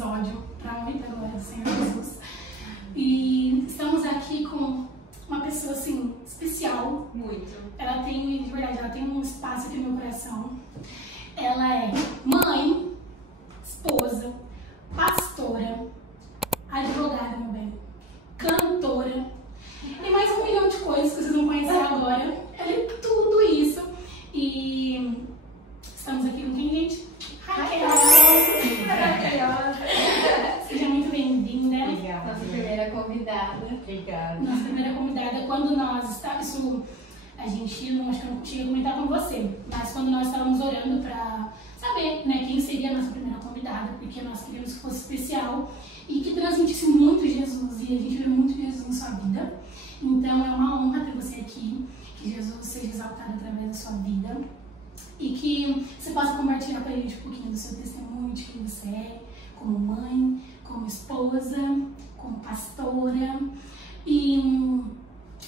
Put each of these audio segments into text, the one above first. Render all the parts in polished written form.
episódio para honra e para glória do Senhor Jesus. E estamos aqui com uma pessoa assim especial. Muito. Ela tem, de verdade, ela tem um espaço aqui no meu coração. Ela é mãe, esposa, pastora, advogada, meu bem, cantora e mais 1 milhão de coisas que vocês vão conhecer agora. Ela é tudo isso. E estamos aqui com quem, gente? Raquel! Seja muito bem-vinda. Obrigada. Nossa primeira convidada. Obrigada. Nossa primeira convidada, quando nós estávamos, isso a gente, não, acho que eu não tinha comentado com você, mas quando nós estávamos orando para saber, né, quem seria a nossa primeira convidada, porque nós queríamos que fosse especial e que transmitisse muito Jesus, e a gente vê muito Jesus na sua vida. Então é uma honra ter você aqui, que Jesus seja exaltado através da sua vida e que você possa compartilhar com a gente um pouquinho do seu testemunho, de quem você é, como mãe, como esposa, como pastora. E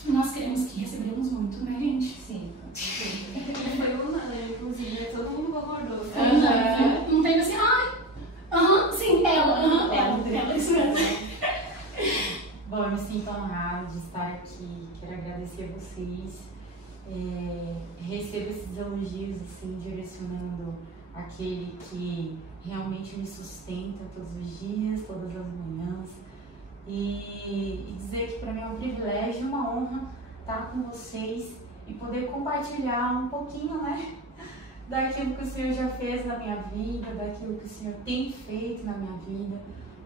nós queremos que recebemos muito, né, gente? Sim. Foi unânime, inclusive, todo mundo concordou. Não teve assim, sim, ela, isso mesmo. Bom, eu me sinto honrada de estar aqui, quero agradecer a vocês. Recebo esses elogios assim, direcionando aquele que realmente me sustenta todos os dias, todas as manhãs. E dizer que para mim é um privilégio e uma honra estar com vocês e poder compartilhar um pouquinho, né, daquilo que o Senhor já fez na minha vida, daquilo que o Senhor tem feito na minha vida.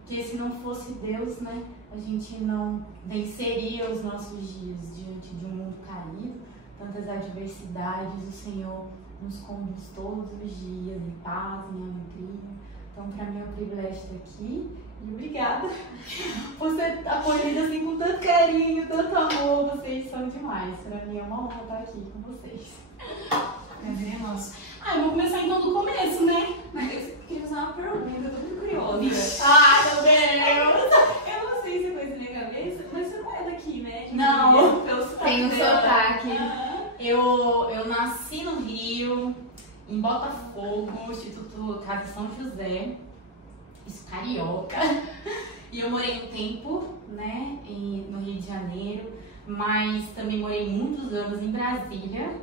Porque se não fosse Deus, né, a gente não venceria os nossos dias diante de um mundo caído, tantas adversidades. O Senhor nos conduz todos os dias em paz, em alegria. Então, para mim é um privilégio estar aqui. E obrigada por ser acolhida assim com tanto carinho, tanto amor. Vocês são demais. Para mim é uma honra estar aqui com vocês. É nosso. Vamos começar então do começo, né? Mas eu queria fazer uma pergunta, eu tô muito curiosa. Meu Deus! Eu não sei se é coisa na minha cabeça, mas você não é daqui, né? Não. Tem um sotaque. Eu nasci no Rio, em Botafogo, Instituto Casa São José. Isso, carioca. E eu morei um tempo, né, no Rio de Janeiro, mas também morei muitos anos em Brasília.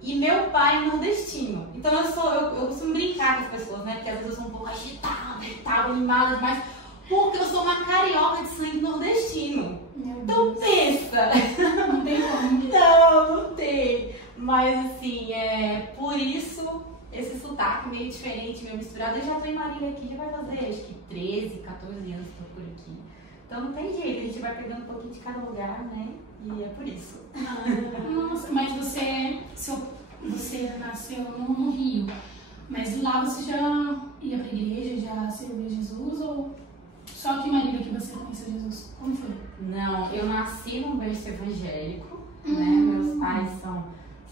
E meu pai é nordestino. Então eu costumo brincar com as pessoas, né, porque às vezes eu sou um pouco agitada e tal, animada demais, porque eu sou uma carioca de sangue nordestino. Então pensa! Não tem como. Não tem. Mas assim, por isso esse sotaque meio diferente, meio misturado. Eu já tô em Marília aqui, já vai fazer acho que 13, 14 anos que tô por aqui. Então não tem jeito, a gente vai pegando um pouquinho de cada lugar, né? E é por isso. Nossa, mas você nasceu no Rio, mas lá você já ia pra igreja, já servia Jesus, ou só aqui em Marília que você conheceu Jesus? Como foi? Não, eu nasci num berço evangélico, né? Meus pais são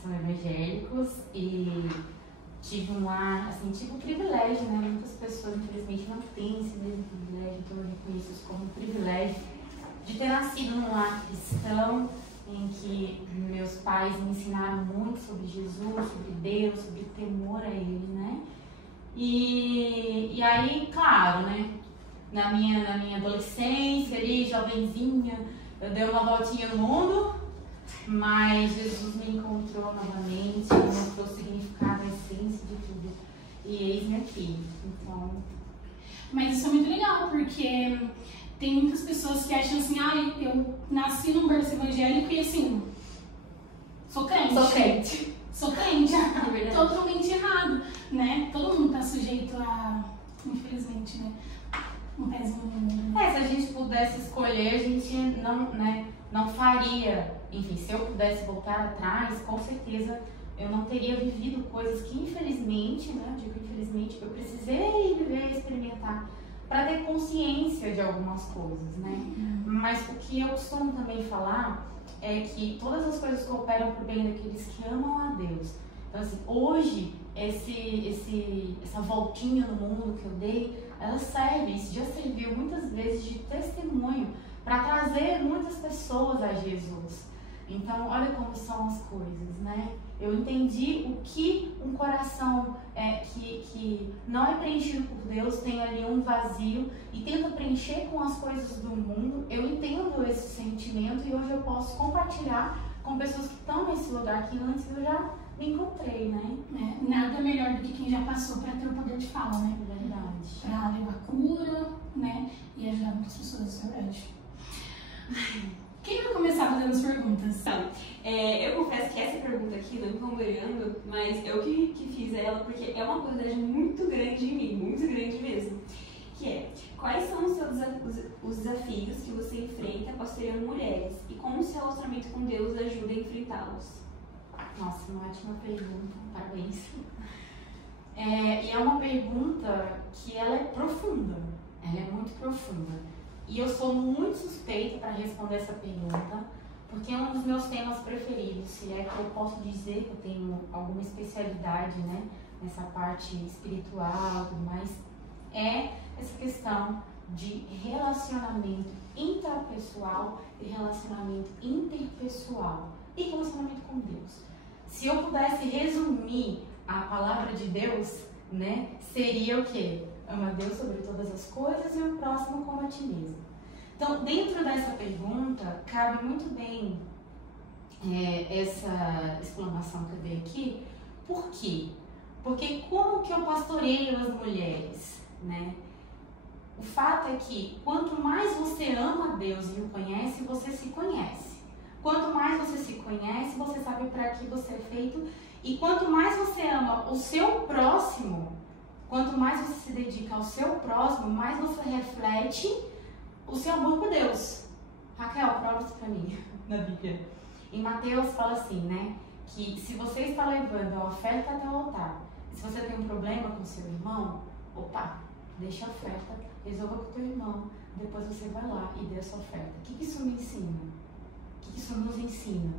evangélicos e tive um lar, assim, tive um privilégio, né? Muitas pessoas, infelizmente, não têm esse mesmo privilégio, então eu reconheço isso como um privilégio de ter nascido num lar cristão, em que meus pais me ensinaram muito sobre Jesus, sobre Deus, sobre temor a Ele, né? E aí, claro, né? Na minha adolescência, ali, jovenzinha, eu dei uma voltinha no mundo, mas Jesus me encontrou novamente, me mostrou o significado, a essência de tudo. E eis-me aqui. Então... Mas isso é muito legal, porque tem muitas pessoas que acham assim, eu nasci num berço evangélico e assim, sou crente. Sou crente. Totalmente errado, né? Todo mundo tá sujeito a, infelizmente, né? Um pezinho no mundo. Se a gente pudesse escolher, a gente não faria. Enfim, se eu pudesse voltar atrás, com certeza eu não teria vivido coisas que infelizmente, né? Eu digo infelizmente, eu precisei viver, experimentar para ter consciência de algumas coisas, né? Mas o que eu costumo também falar é que todas as coisas cooperam para o bem daqueles que amam a Deus. Então, assim, hoje, essa voltinha no mundo que eu dei, ela serve, isso já serviu muitas vezes de testemunho para trazer muitas pessoas a Jesus. Então, olha como são as coisas, né? Eu entendi o que um coração que não é preenchido por Deus tem ali um vazio e tenta preencher com as coisas do mundo. Eu entendo esse sentimento e hoje eu posso compartilhar com pessoas que estão nesse lugar que antes eu já me encontrei, né? Nada melhor do que quem já passou para ter o poder de fala, né? Verdade. Para levar cura, né? E ajudar muitas pessoas, na verdade. Quem vai começar fazendo as perguntas? Então, eu confesso que essa pergunta aqui não me acompanhando, mas eu que fiz ela porque é uma curiosidade muito grande em mim, muito grande mesmo. Que é, quais são os desafios que você enfrenta pastoreando mulheres e como o seu relacionamento com Deus ajuda a enfrentá-los? Nossa, uma ótima pergunta, parabéns. E é uma pergunta que ela é profunda, ela é muito profunda. E eu sou muito suspeita para responder essa pergunta, porque é um dos meus temas preferidos, se é que eu posso dizer que eu tenho alguma especialidade, né, nessa parte espiritual e tudo mais, é essa questão de relacionamento intrapessoal e relacionamento interpessoal e relacionamento com Deus. Se eu pudesse resumir a palavra de Deus, né, seria o quê? Ama a Deus sobre todas as coisas e o próximo como a ti mesmo. Então, dentro dessa pergunta, cabe muito bem essa exclamação que eu dei aqui. Por quê? Porque como que eu pastoreio as mulheres, né? O fato é que quanto mais você ama a Deus e o conhece, você se conhece. Quanto mais você se conhece, você sabe para que você é feito. E quanto mais você ama o seu próximo, quanto mais você se dedica ao seu próximo, mais você reflete o seu amor por Deus. Raquel, prova isso pra mim na Bíblia. Em Mateus fala assim, né? Que se você está levando a oferta até o altar, se você tem um problema com seu irmão, opa, deixa a oferta, resolva com o teu irmão, depois você vai lá e dê a sua oferta. O que isso me ensina? O que isso nos ensina?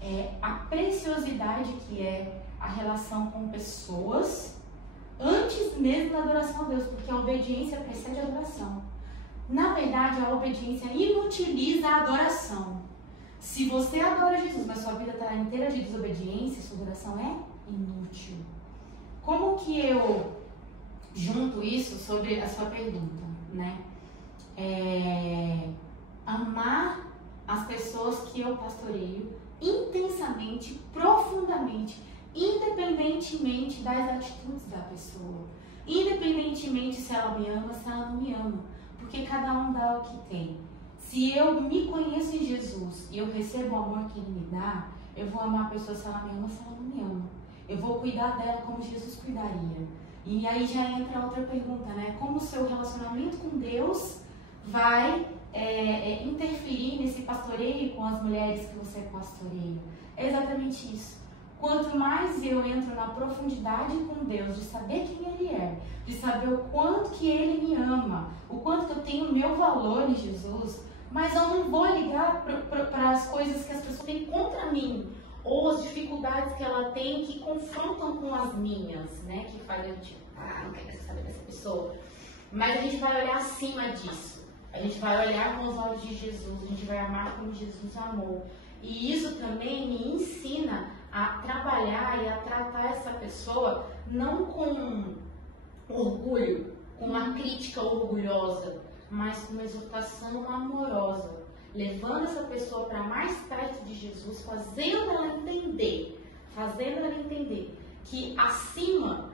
É a preciosidade que é a relação com pessoas antes mesmo da adoração a Deus, porque a obediência precede a adoração. Na verdade, a obediência inutiliza a adoração. Se você adora Jesus, mas sua vida está inteira de desobediência, sua adoração é inútil. Como que eu junto isso sobre a sua pergunta, né? Amar as pessoas que eu pastoreio intensamente, profundamente, independentemente das atitudes da pessoa, independentemente se ela me ama, se ela não me ama, porque cada um dá o que tem. Se eu me conheço em Jesus e eu recebo o amor que Ele me dá, eu vou amar a pessoa se ela me ama, se ela não me ama. Eu vou cuidar dela como Jesus cuidaria. E aí já entra outra pergunta, né? Como o seu relacionamento com Deus vai interferir nesse pastoreio com as mulheres que você pastoreia? É exatamente isso. Quanto mais eu entro na profundidade com Deus, de saber quem Ele é, de saber o quanto que Ele me ama, o quanto que eu tenho o meu valor em Jesus, mas eu não vou ligar para as coisas que as pessoas têm contra mim, ou as dificuldades que ela tem que confrontam com as minhas, né? Que faz a gente, não quero saber dessa pessoa. Mas a gente vai olhar acima disso. A gente vai olhar com os olhos de Jesus, a gente vai amar como Jesus amou. E isso também me ensina a trabalhar e a tratar essa pessoa não com orgulho, com uma crítica orgulhosa, mas com uma exortação amorosa, levando essa pessoa para mais perto de Jesus, fazendo ela entender que acima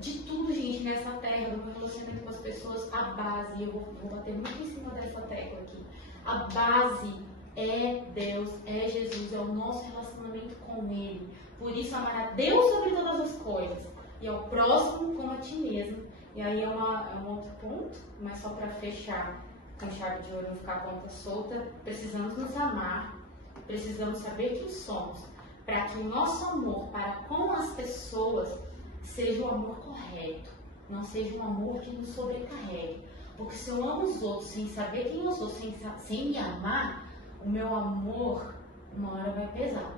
de tudo, gente, nessa terra, do meu relacionamento com as pessoas, a base, eu vou bater muito em cima dessa tecla aqui, a base é Deus, é Jesus, é o nosso relacionamento com Ele. Por isso, amar a Deus sobre todas as coisas e ao próximo como a ti mesmo. E aí é um outro ponto, mas só para fechar com chave de ouro, não ficar a ponta solta, precisamos nos amar, precisamos saber quem somos, para que o nosso amor para com as pessoas seja o amor correto, não seja um amor que nos sobrecarregue. Porque se eu amo os outros sem saber quem eu sou, sem me amar, o meu amor, uma hora vai pesar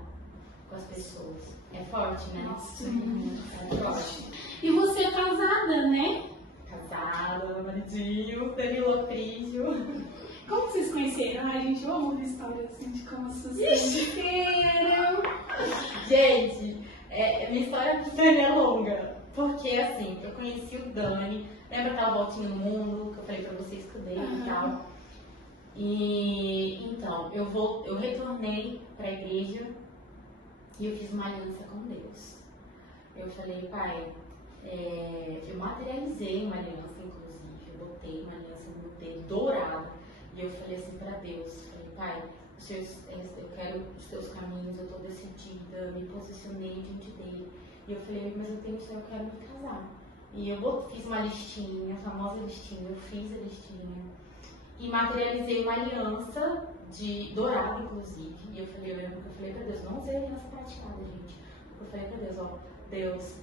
com as pessoas. É forte, né? Nossa, é forte. E você é casada, né? Casada, meu maridinho, Danilo Prígio. Como vocês conheceram? Ai, gente, eu amo uma história assim de como vocês se conheceram. Gente, minha história com o Dani é longa. Porque assim, eu conheci o Dani. Lembra aquela voltinha no mundo que eu falei pra vocês que eu dei e tal? E então, eu retornei pra igreja e eu fiz uma aliança com Deus. Eu falei, pai, eu materializei uma aliança, inclusive. Eu botei uma aliança no meu dedo dourada. E eu falei assim pra Deus, falei, pai, eu quero os teus caminhos, eu tô decidida, me posicionei diante dele. E eu falei, mas eu tenho que eu quero me casar. E eu fiz uma listinha, a famosa listinha, eu fiz a listinha. E materializei uma aliança dourada, inclusive. E eu lembro que eu falei pra Deus, não usei aliança praticada, gente. Eu falei pra Deus, Deus,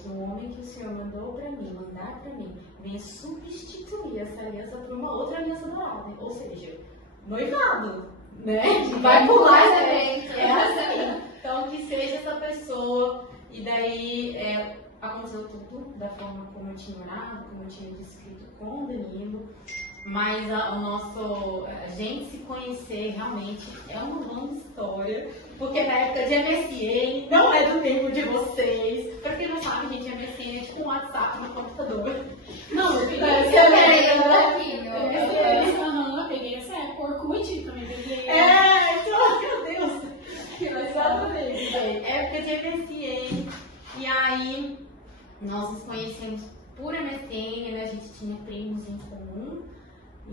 que o homem que o Senhor mandar pra mim, venha substituir essa aliança por uma outra aliança dourada. Ou seja, noivado, né? Vai pular esse evento. Assim. Então, que seja essa pessoa. E daí, aconteceu tudo da forma como eu tinha orado, como eu tinha escrito com o Danilo. Mas a gente se conhecer realmente é uma longa história, porque na época de MSN, não é do tempo de vocês. Pra quem não sabe, gente, MSN é tipo um WhatsApp no computador. Não, eu peguei peguei essa época, Orkut também peguei. Então, meu Deus. Exatamente. Época de MSN. E aí, nós nos conhecemos por MSN, né? A gente tinha primos em comum.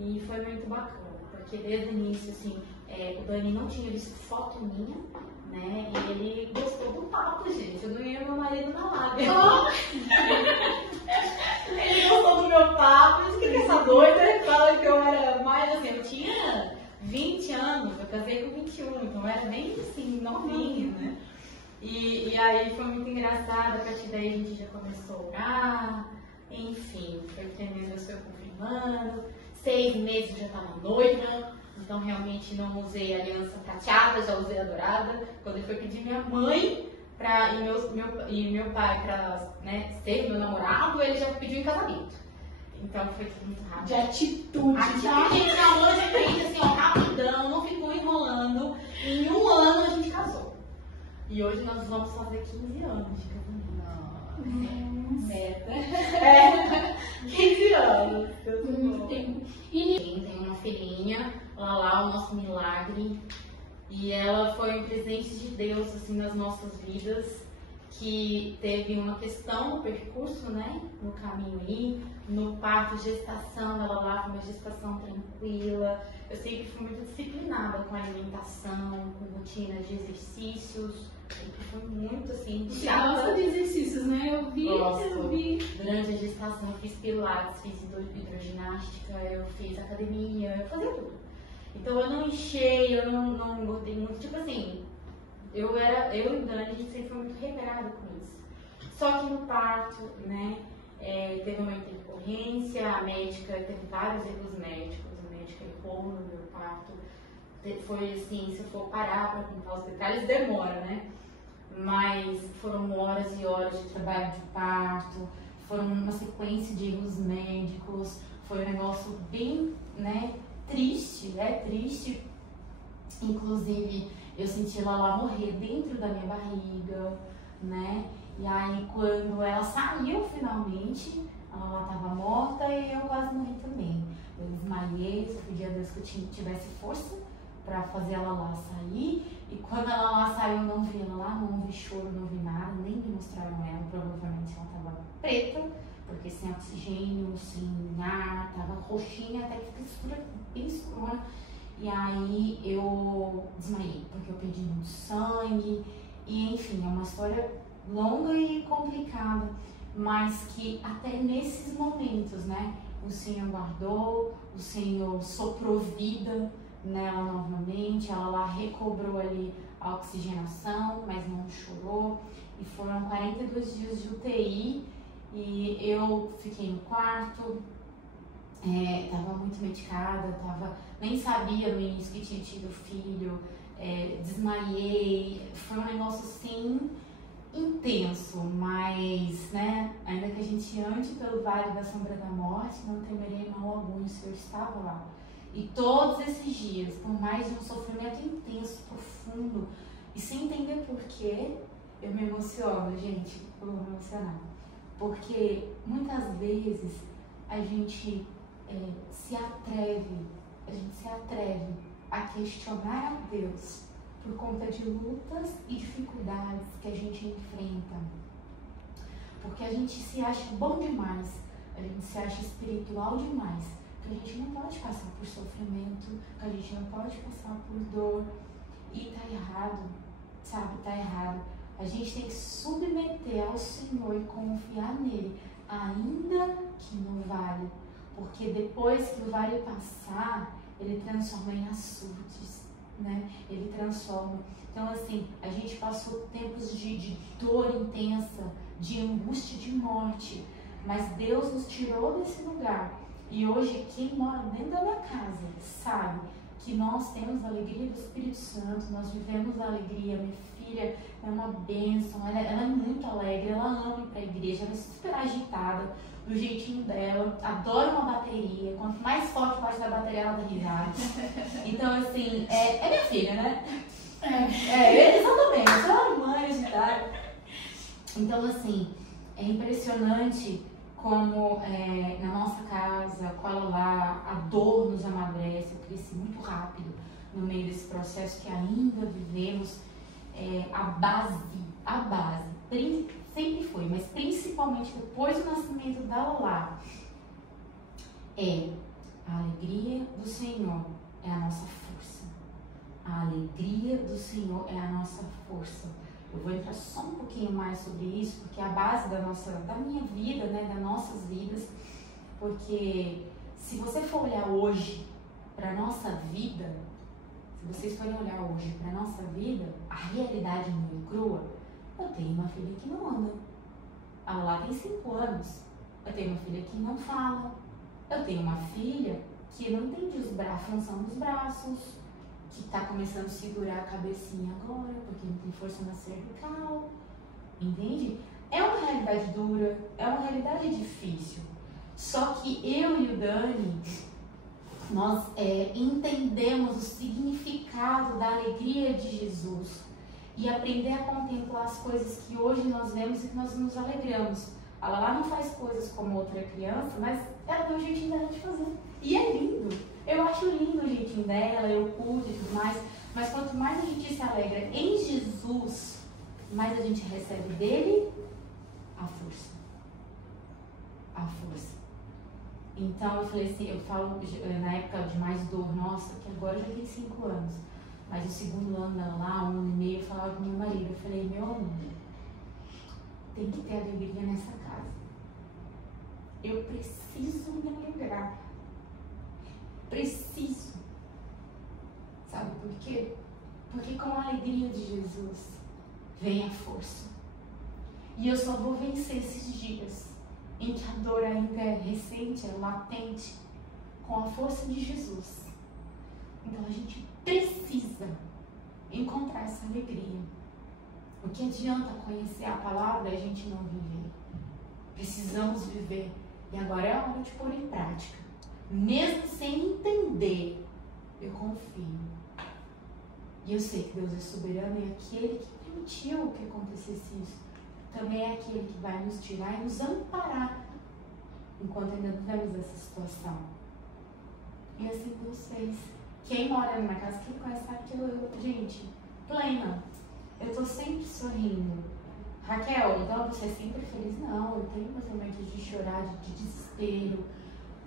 E foi muito bacana, porque desde o início, assim, o Dani não tinha visto foto minha, né? E ele gostou do papo, gente. Eu não ia meu marido na lábia. Ele gostou do meu papo, disse que essa doida fala que eu era mais assim, eu tinha 20 anos, eu casei com 21, então eu era bem assim, novinha, né? E aí foi muito engraçado, a partir daí a gente já começou a orar, enfim, foi tremendo, eu fui confirmando. 6 meses já estava noiva, então realmente não usei aliança prateada, já usei a dourada. Quando ele foi pedir minha mãe e meu pai para ser meu namorado, ele já pediu em casamento. Então foi tudo muito rápido. De atitude, tá? Gente, namoro de frente, assim, rapidão, não ficou enrolando. Em 1 ano a gente casou. E hoje nós vamos fazer 15 anos de casamento. Meta. 15 anos. Muito tempo. Tem uma filhinha, lá o nosso milagre. E ela foi um presente de Deus assim, nas nossas vidas, que teve uma questão no percurso, né? No caminho aí, no parto, gestação, ela lá foi uma gestação tranquila. Eu sempre fui muito disciplinada com a alimentação, com rotina de exercícios. Sempre foi muito assim. Você gosta de exercícios, né? Eu vi. Durante a gestação eu fiz pilates, fiz hidroginástica, eu fiz academia, eu fazia tudo. Então eu não enchei, eu não engordei muito, tipo assim, eu e o Dani, a gente sempre foi muito regrado com isso. Só que no parto, né, teve uma intercorrência, a médica teve vários erros médicos, a médica errou no meu parto. Foi assim, se eu for parar para contar os detalhes, demora, né? Mas foram horas e horas de trabalho de parto, foram uma sequência de erros médicos, foi um negócio bem, né, triste. Inclusive, eu senti ela lá morrer dentro da minha barriga, né? E aí, quando ela saiu finalmente, ela lá estava morta e eu quase morri também. Eu desmaiei, só pedi a Deus que eu tivesse força para fazer ela lá sair. E quando ela lá saiu, eu não vi ela lá, não vi choro, não vi nada, nem me mostraram ela. Provavelmente ela estava preta, porque sem oxigênio, sem ar, estava roxinha, até que fica bem escura. E aí eu desmaiei, porque eu perdi muito sangue. E enfim, é uma história longa e complicada, mas que até nesses momentos, né, o Senhor guardou, o Senhor soprou vida nela novamente, ela lá recobrou ali a oxigenação, mas não chorou. E foram 42 dias de UTI e eu fiquei no quarto, tava muito medicada, nem sabia no início que tinha tido filho, desmaiei, foi um negócio assim intenso, mas, né, ainda que a gente ande pelo vale da sombra da morte, não temerei mal algum, o Senhor estava lá. E todos esses dias, por mais de um sofrimento intenso, profundo, e sem entender por quê, eu me emociono, gente, eu vou me emocionar. Porque muitas vezes a gente se atreve a questionar a Deus por conta de lutas e dificuldades que a gente enfrenta. Porque a gente se acha bom demais, a gente se acha espiritual demais, que a gente não pode passar por sofrimento, que a gente não pode passar por dor. E tá errado, sabe? Tá errado. A gente tem que submeter ao Senhor e confiar nele, ainda que no vale. Porque depois que o vale passar, ele transforma em açudes, né? Ele transforma. Então, assim, a gente passou tempos de dor intensa, de angústia, de morte. Mas Deus nos tirou desse lugar. E hoje, quem mora dentro da minha casa sabe que nós temos a alegria do Espírito Santo, nós vivemos a alegria. Minha filha é uma bênção, ela é muito alegre, ela ama ir para a igreja, ela é super agitada, do jeitinho dela, adora uma bateria, quanto mais forte bate na bateria, ela dá risada. Então, assim, é minha filha, né? Exatamente, eu sou uma mãe agitada. Então, assim, é impressionante como na nossa casa, com ela lá, a dor nos amadurece. Eu cresci muito rápido no meio desse processo que ainda vivemos. A base, sempre foi, mas principalmente depois do nascimento da Olá, a alegria do Senhor é a nossa força. A alegria do Senhor é a nossa força. Eu vou entrar só um pouquinho mais sobre isso, porque é a base da minha vida, né, das nossas vidas. Porque se você for olhar hoje para a nossa vida, se vocês forem olhar hoje para a nossa vida, a realidade nua e crua, eu tenho uma filha que não anda. A Olá tem 5 anos. Eu tenho uma filha que não fala. Eu tenho uma filha que não entende a função dos braços, que está começando a segurar a cabecinha agora, porque não tem força na cervical. Entende? É uma realidade dura, é uma realidade difícil. Só que eu e o Dani, nós entendemos o significado da alegria de Jesus e aprender a contemplar as coisas que hoje nós vemos e que nós nos alegramos. Ela lá não faz coisas como outra criança, mas ela tem um jeitinho dela de fazer. E é lindo. Eu acho lindo o jeitinho dela, eu curto e tudo mais. Mas quanto mais a gente se alegra em Jesus, mais a gente recebe dele a força. A força. Então eu falei assim, eu falo na época de mais dor, nossa, que agora eu já tenho 5 anos. Mas o segundo ano dela lá, 1 ano e meio, eu falava com meu marido, eu falei, meu amor, tem que ter alegria nessa casa. Eu preciso me alegrar. Preciso. Sabe por quê? Porque com a alegria de Jesus vem a força. E eu só vou vencer esses dias em que a dor ainda é recente, é latente, com a força de Jesus. Então a gente precisa encontrar essa alegria. O que adianta conhecer a palavra e a gente não viver? Precisamos viver. E agora é a hora de pôr em prática. Mesmo sem entender, eu confio. E eu sei que Deus é soberano e aquele que permitiu que acontecesse isso também é aquele que vai nos tirar e nos amparar enquanto ainda vivemos essa situação. E assim Deus fez. Quem mora na minha casa, quem conhece sabe que eu, gente, plena. Eu tô sempre sorrindo. Raquel, então você é sempre feliz? Não, eu tenho meus momentos de chorar, de desespero.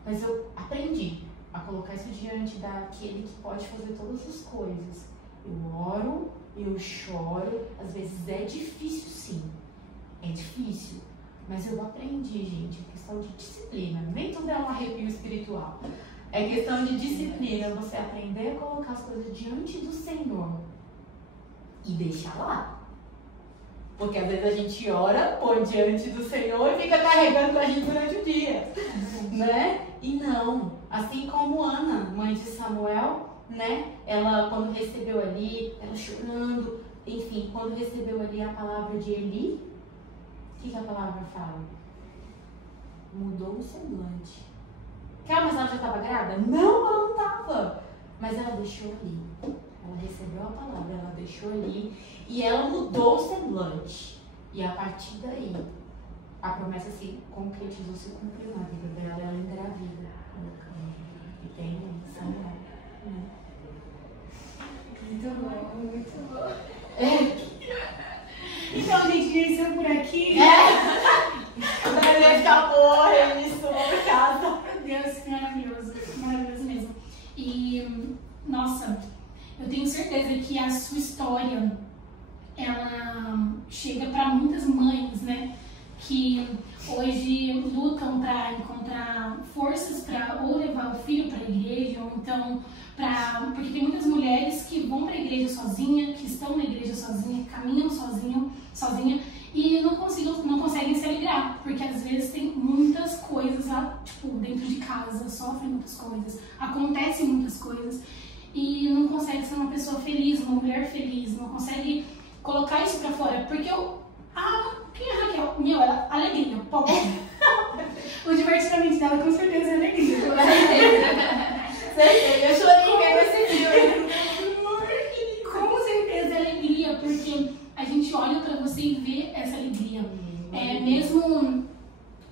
Mas eu aprendi a colocar isso diante daquele que pode fazer todas as coisas. Eu oro, eu choro. Às vezes é difícil, sim. É difícil. Mas eu aprendi, gente. É questão de disciplina. Nem tudo é um arrepio espiritual. É questão de disciplina. Você aprender a colocar as coisas diante do Senhor. E deixar lá. Porque às vezes a gente ora, põe diante do Senhor e fica carregando com a gente durante o dia. Né? E não. Assim como Ana, mãe de Samuel, né? Ela, quando recebeu ali, ela chorando, enfim, quando recebeu ali a palavra de Eli, o que a palavra fala? Mudou o semblante. Mas ela já estava grávida? Não, ela não estava. boca, mas ela deixou ali. Ela recebeu a palavra, ela deixou ali e ela mudou o semblante. E a partir daí, a promessa se concretizou, se cumpriu na vida dela, ela engravida. E tem Samuel. Muito bom, muito bom. Então, gente, esse é por aqui. Vai ficar boa, isso, por casa. Meu Deus, que maravilhoso. Maravilhoso mesmo. E, nossa, eu tenho certeza que a sua história, ela chega para muitas mães, né? Que hoje lutam para encontrar forças para ou levar o filho para a igreja, ou então porque tem muitas mulheres que vão para a igreja sozinha, que estão na igreja sozinha, que caminham sozinha e não conseguem se alegrar, porque às vezes tem muitas coisas lá, tipo, dentro de casa, sofrem muitas coisas, acontecem muitas coisas e não consegue ser uma pessoa feliz, uma mulher feliz, não consegue colocar isso para fora, porque quem é a Raquel? Meu, ela alegria, ponto. O divertimento dela com certeza é alegria. Certeza, eu chorei vendo esse filme. Com certeza é alegria, porque a gente olha pra você e vê essa alegria. Mesmo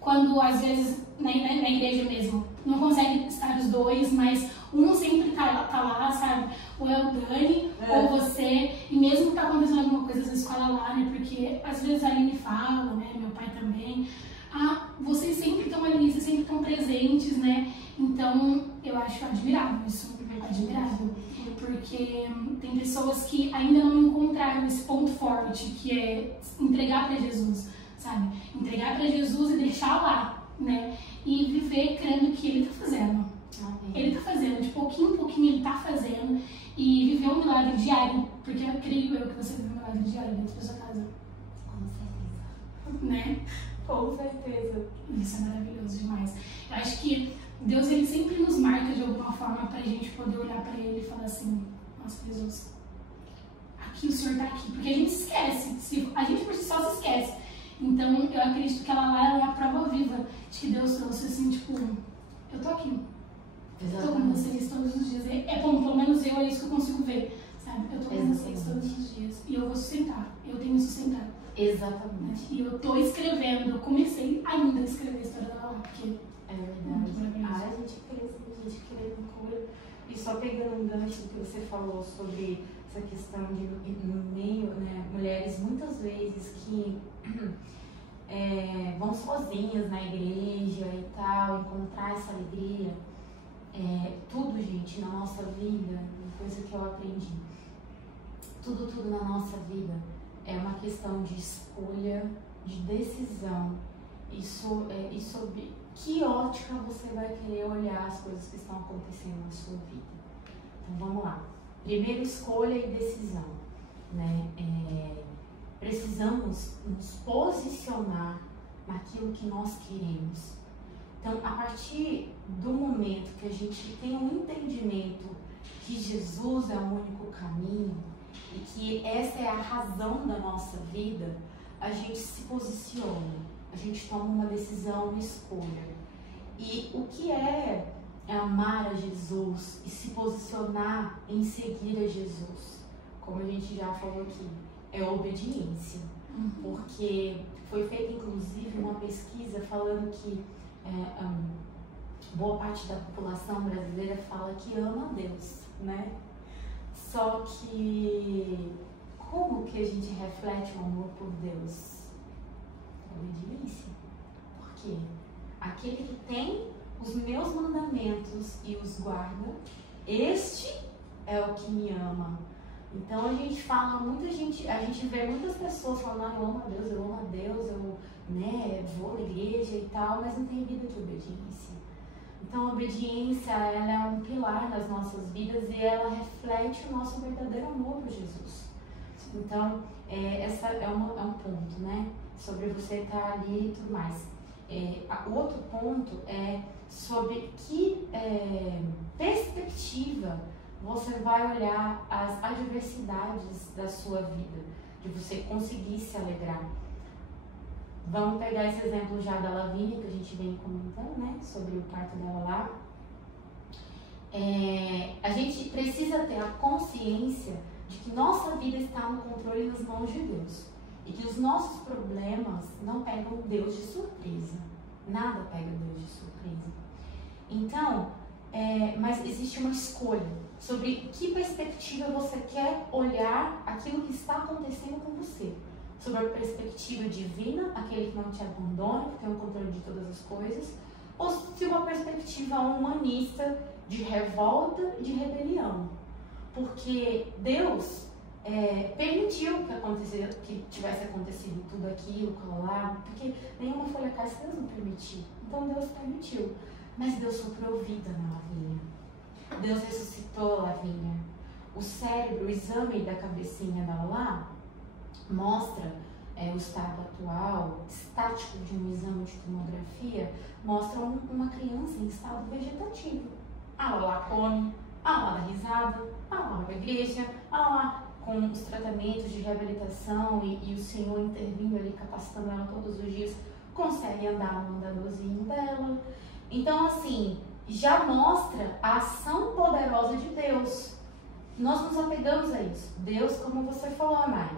quando, às vezes, na igreja mesmo, não consegue estar os dois, mas um sempre tá lá, sabe? Ou é o Dani, ou você, e mesmo que tá acontecendo alguma coisa, às vezes fala lá, né? Porque às vezes a Aline fala, né? Meu pai também. Vocês sempre estão ali, vocês sempre estão presentes, né? Então, eu acho admirável isso, admirável. Porque tem pessoas que ainda não encontraram esse ponto forte, que é entregar para Jesus, sabe? Entregar para Jesus e deixar lá, né? E viver crendo que Ele tá fazendo. Ele tá fazendo, de pouquinho em pouquinho Ele tá fazendo. E viver um milagre diário, porque eu creio que você vive um milagre diário dentro da sua casa. Com certeza. Né? Com certeza. Isso é maravilhoso demais. Eu acho que Deus, Ele sempre nos marca de alguma forma pra gente poder olhar pra Ele e falar assim, nossa, Jesus, aqui o Senhor tá aqui. Porque a gente esquece, a gente por si só se esquece. Então, eu acredito que ela lá é a prova viva de que Deus trouxe assim, tipo, eu tô aqui. Eu tô com vocês todos os dias. Pelo menos é isso que eu consigo ver, sabe? Eu tô com vocês todos os dias. E eu vou sustentar. Eu tenho que sustentar. Exatamente. E eu tô escrevendo. Eu comecei ainda a escrever a história dela lá, porque é verdade. A gente cresce no cura. E só pegando um gancho que você falou sobre essa questão de no meio, né? Mulheres muitas vezes que vão sozinhas na igreja e tal, encontrar essa alegria. Tudo, gente, na nossa vida, uma coisa que eu aprendi, tudo na nossa vida é uma questão de escolha, de decisão e sobre que ótica você vai querer olhar as coisas que estão acontecendo na sua vida. Então vamos lá. Primeiro, escolha e decisão, né? Precisamos nos posicionar naquilo que nós queremos. Então, a partir do momento que a gente tem um entendimento que Jesus é o único caminho e que essa é a razão da nossa vida, a gente se posiciona, a gente toma uma decisão, uma escolha. E o que é amar a Jesus e se posicionar em seguir a Jesus? Como a gente já falou aqui, é obediência. Porque foi feita inclusive uma pesquisa falando que boa parte da população brasileira fala que ama a Deus, né? Só que como que a gente reflete o amor por Deus? Obediência. Por quê? Aquele que tem os meus mandamentos e os guarda, este é o que me ama. Então a gente fala, a gente vê muitas pessoas falando, eu amo a Deus, eu vou na igreja e tal, mas não tem vida de obediência. Então a obediência, ela é um pilar nas nossas vidas e ela reflete o nosso verdadeiro amor por Jesus. Então, essa é um ponto, né? Sobre você estar ali e tudo mais. O outro ponto é sobre que perspectiva você vai olhar as adversidades da sua vida, de você conseguir se alegrar. Vamos pegar esse exemplo já da Lavínia, que a gente vem comentando, né, sobre o parto dela lá. A gente precisa ter a consciência de que nossa vida está no controle nas mãos de Deus. E que os nossos problemas não pegam Deus de surpresa. Nada pega Deus de surpresa. Então, mas existe uma escolha sobre que perspectiva você quer olhar aquilo que está acontecendo com você. Sobre a perspectiva divina, aquele que não te abandona, que tem o controle de todas as coisas, ou se uma perspectiva humanista de revolta e de rebelião. Porque Deus permitiu que tivesse acontecido tudo aquilo, lá, porque nenhuma folha cai se Deus não permitiu. Então Deus permitiu. Mas Deus soprou vida na Lavínia. Deus ressuscitou a Lavínia. O cérebro, o exame da cabecinha dela lá, mostra o estado atual, estático de um exame de tomografia, mostra uma criança em estado vegetativo. Ela lá come, ela lá dá risada, ela lá vai à igreja, ela lá com os tratamentos de reabilitação e o Senhor intervindo ali, capacitando ela todos os dias, consegue andar no andadorzinho dela. Então, assim, já mostra a ação poderosa de Deus. Nós nos apegamos a isso. Deus, como você falou, Nai,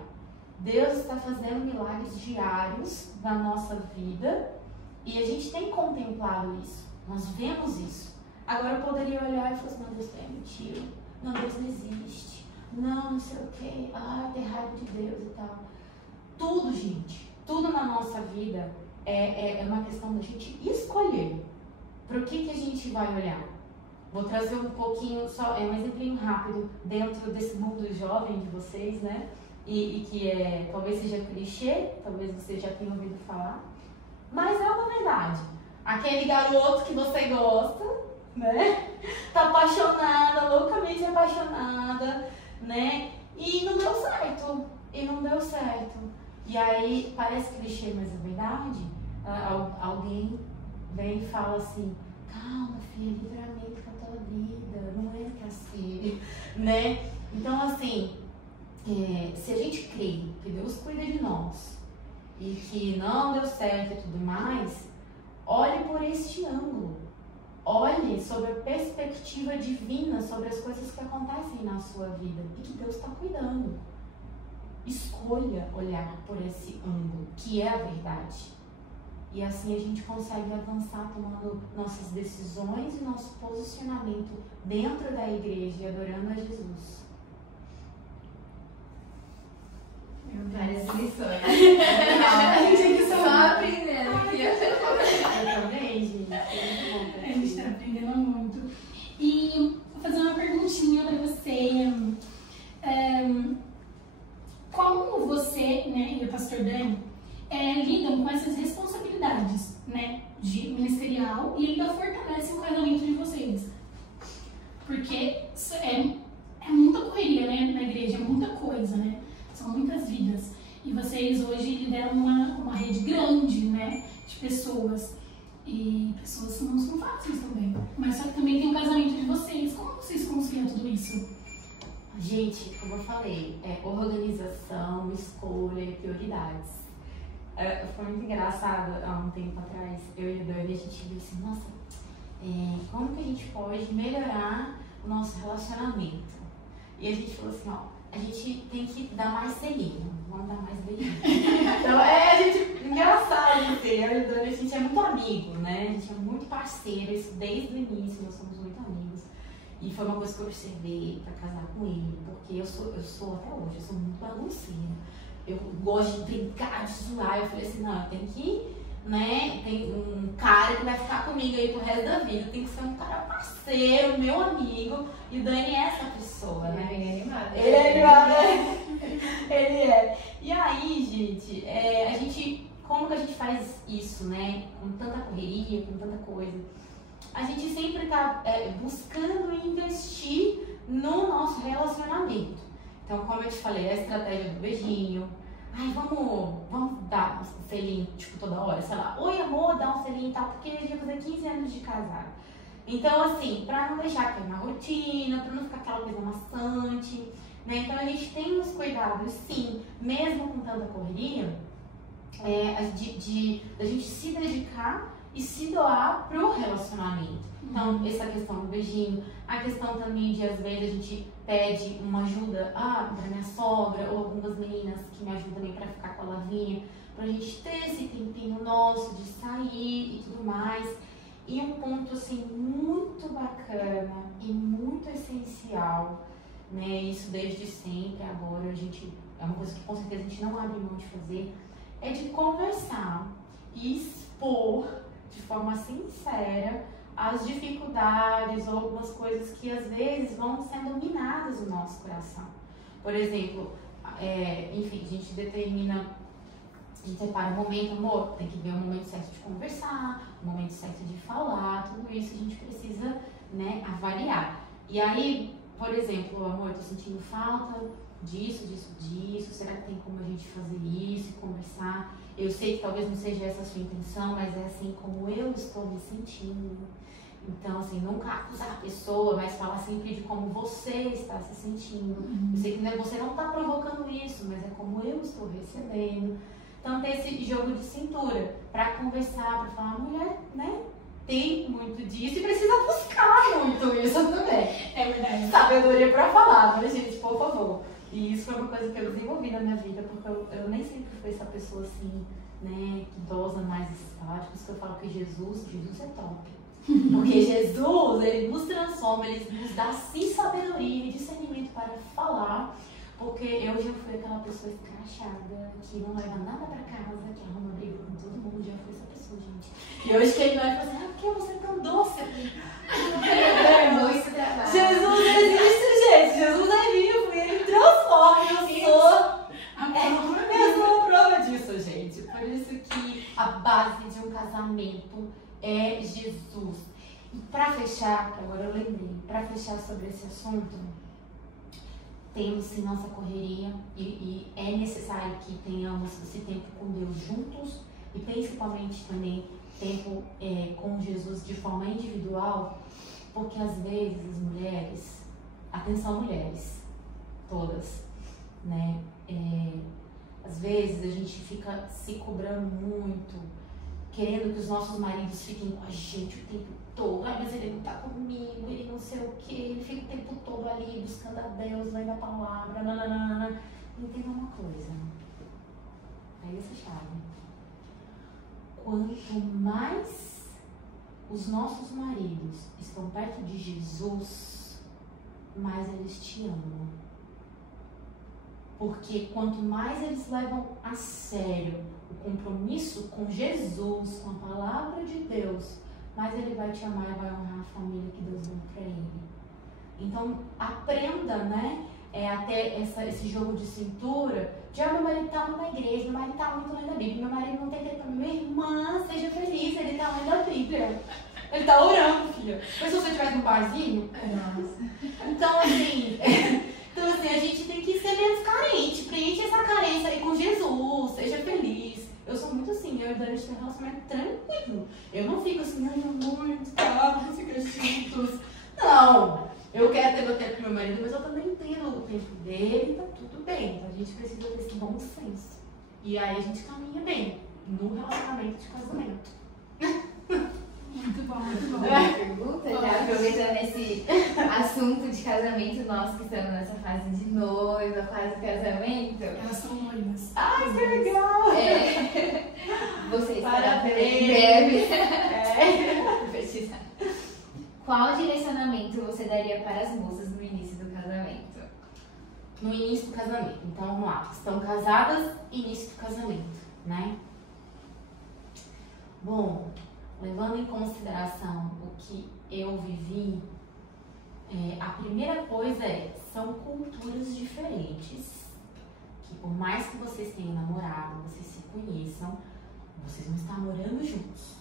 Deus está fazendo milagres diários na nossa vida e a gente tem contemplado isso. Nós vemos isso. Agora eu poderia olhar e falar assim, não, Deus permitiu. Não, Deus não existe. Não sei o quê. Ter raiva de Deus e tal. Tudo, gente, tudo na nossa vida é uma questão da gente escolher. Para o que a gente vai olhar? Vou trazer um pouquinho, só um exemplinho rápido dentro desse mundo jovem de vocês, né? E que talvez seja clichê, talvez você já tenha ouvido falar, mas é uma verdade. Aquele garoto que você gosta, né? Tá apaixonada, loucamente apaixonada, né? E não deu certo. E aí, parece clichê, mas é verdade. Alguém vem e fala assim, calma filha, livramento pra tua vida, não é pra ser, né? Então assim, se a gente crê que Deus cuida de nós e que não deu certo e tudo mais, olhe por este ângulo, olhe sobre a perspectiva divina, sobre as coisas que acontecem na sua vida e que Deus está cuidando. Escolha olhar por esse ângulo, que é a verdade. E assim a gente consegue avançar tomando nossas decisões e nosso posicionamento dentro da igreja e adorando a Jesus. Várias lições. A gente aqui só aprendendo aqui. Eu também, gente. A gente está aprendendo muito. E vou fazer uma perguntinha para você. Como você, né, e o pastor Dani, lidam com essas responsabilidades, né, de ministerial e ainda fortalecem o casamento de vocês? Porque é muita correria, né, na igreja, é muita coisa, né? São muitas vidas. E vocês hoje lideram uma rede grande, né, de pessoas. E pessoas não são fáceis também. Mas só que também tem o casamento de vocês. Como vocês conciliam tudo isso? Gente, como eu falei, organização, escolha e prioridades. Foi muito engraçado, há um tempo atrás, eu e a Dani, a gente viu assim, nossa, como que a gente pode melhorar o nosso relacionamento? E a gente falou assim, a gente tem que dar mais selinho, vamos dar mais beijinho. Então, engraçado, assim, eu e a Dani, a gente é muito amigo, né? A gente é muito parceiro, isso desde o início, nós somos muito amigos. E foi uma coisa que eu observei pra casar com ele, porque eu sou até hoje, eu sou muito bagunceira. Eu gosto de brincar, de zoar. Eu falei assim, não, eu tenho que, né, tem um cara que vai ficar comigo aí pro resto da vida, tem que ser um cara parceiro, meu amigo, e o Dani é essa pessoa, né? Ele é animado. Ele é animado, né? Ele é. E aí, gente, como que a gente faz isso, né, com tanta correria, com tanta coisa? A gente sempre tá buscando investir no nosso relacionamento. Então, como eu te falei, a estratégia do beijinho. Vamos dar um selinho, tipo, toda hora, sei lá. Oi, amor, dá um selinho e tal, porque a gente vai fazer 15 anos de casado. Então, assim, pra não deixar cair na rotina, pra não ficar aquela coisa maçante, né? Então, a gente tem uns cuidados, sim, mesmo com tanta correria, da gente se dedicar e se doar pro relacionamento. Então, essa questão do beijinho, a questão também de às vezes a gente pede uma ajuda pra minha sogra ou algumas meninas que me ajudam também pra ficar com a Lavinha, pra gente ter esse tempinho nosso de sair e tudo mais. E um ponto assim muito bacana e muito essencial, né? Isso desde sempre, agora a gente, é uma coisa que com certeza a gente não abre mão de fazer, é de conversar e expor de forma sincera as dificuldades ou algumas coisas que às vezes vão sendo minadas no nosso coração. Por exemplo, enfim, a gente determina, a gente separa um momento, amor, tem que ver o momento certo de conversar, o momento certo de falar, tudo isso a gente precisa, né, avaliar. E aí, por exemplo, amor, eu tô sentindo falta disso, será que tem como a gente fazer isso e conversar? Eu sei que talvez não seja essa a sua intenção, mas é assim como eu estou me sentindo. Então, assim, nunca acusar a pessoa, mas falar sempre de como você está se sentindo. Eu sei que você não está provocando isso, mas é como eu estou recebendo. Então, ter esse jogo de cintura para conversar, para falar, mulher, né? Tem muito disso e precisa buscar muito isso também. É verdade. Sabedoria para falar, né, gente? Por favor. E isso foi uma coisa que eu desenvolvi na minha vida, porque eu nem sempre fui essa pessoa assim, né, idosa, mais estática. Por isso que eu falo que Jesus é top. Porque Jesus, ele nos transforma, ele nos dá sim sabedoria e discernimento para falar. Porque eu já fui aquela pessoa escrachada, que não leva nada pra casa, que arruma briga com todo mundo. Já fui essa pessoa, gente. E hoje que ele vai falar assim, por que você é tão doce? Muito trabalho. Jesus existe, gente. Jesus é vivo e ele transforma. Eu sou a prova disso, gente. Por isso que a base de um casamento é Jesus. E pra fechar, que agora eu lembrei, pra fechar sobre esse assunto, temos sim nossa correria e é necessário que tenhamos esse tempo com Deus juntos e principalmente também tempo com Jesus de forma individual, porque às vezes as mulheres, atenção mulheres, todas, né? Às vezes a gente fica se cobrando muito, querendo que os nossos maridos fiquem com a gente o tempo todo. Ah, mas ele não tá comigo, ele não sei o que, ele fica o tempo todo ali buscando a Deus, lendo a palavra, nananana. Entenda uma coisa, pega essa chave. Quanto mais os nossos maridos estão perto de Jesus, mais eles te amam. Porque quanto mais eles levam a sério o compromisso com Jesus, com a palavra de Deus, mais ele vai te amar e vai honrar a família que Deus deu para ele. Então, aprenda, né? Até esse jogo de cintura, de meu marido tá muito na igreja, meu marido tá muito lendo a Bíblia, meu marido não tem tempo pra mim. Minha irmã, seja feliz, ele tá lendo a Bíblia. Ele tá orando, filha. Mas se você estivesse no barzinho... Então, assim, a gente tem que ser menos carente. Preenche essa carência aí com Jesus, seja feliz. Eu sou muito assim, eu e o Dani tem um relacionamento tranquilo. Eu não fico assim, ai, amor, tá, fica juntos. Não, eu quero ter meu tempo com meu marido, mas eu também tenho o tempo dele, tá tudo bem. Então a gente precisa ter esse bom senso. E aí a gente caminha bem no relacionamento de casamento. Muito bom, muito bom. Pergunta, já aproveitando esse assunto de casamento, nós que estamos nessa fase de noiva, fase de casamento. Elas são loiras. Ai, que legal! Você estará Parabéns. em breve. Qual direcionamento você daria para as moças no início do casamento? No início do casamento. Então vamos lá. Estão casadas, início do casamento, né? Bom, levando em consideração o que eu vivi, a primeira coisa são culturas diferentes. Que por mais que vocês tenham namorado, vocês se conheçam, vocês vão estar morando juntos.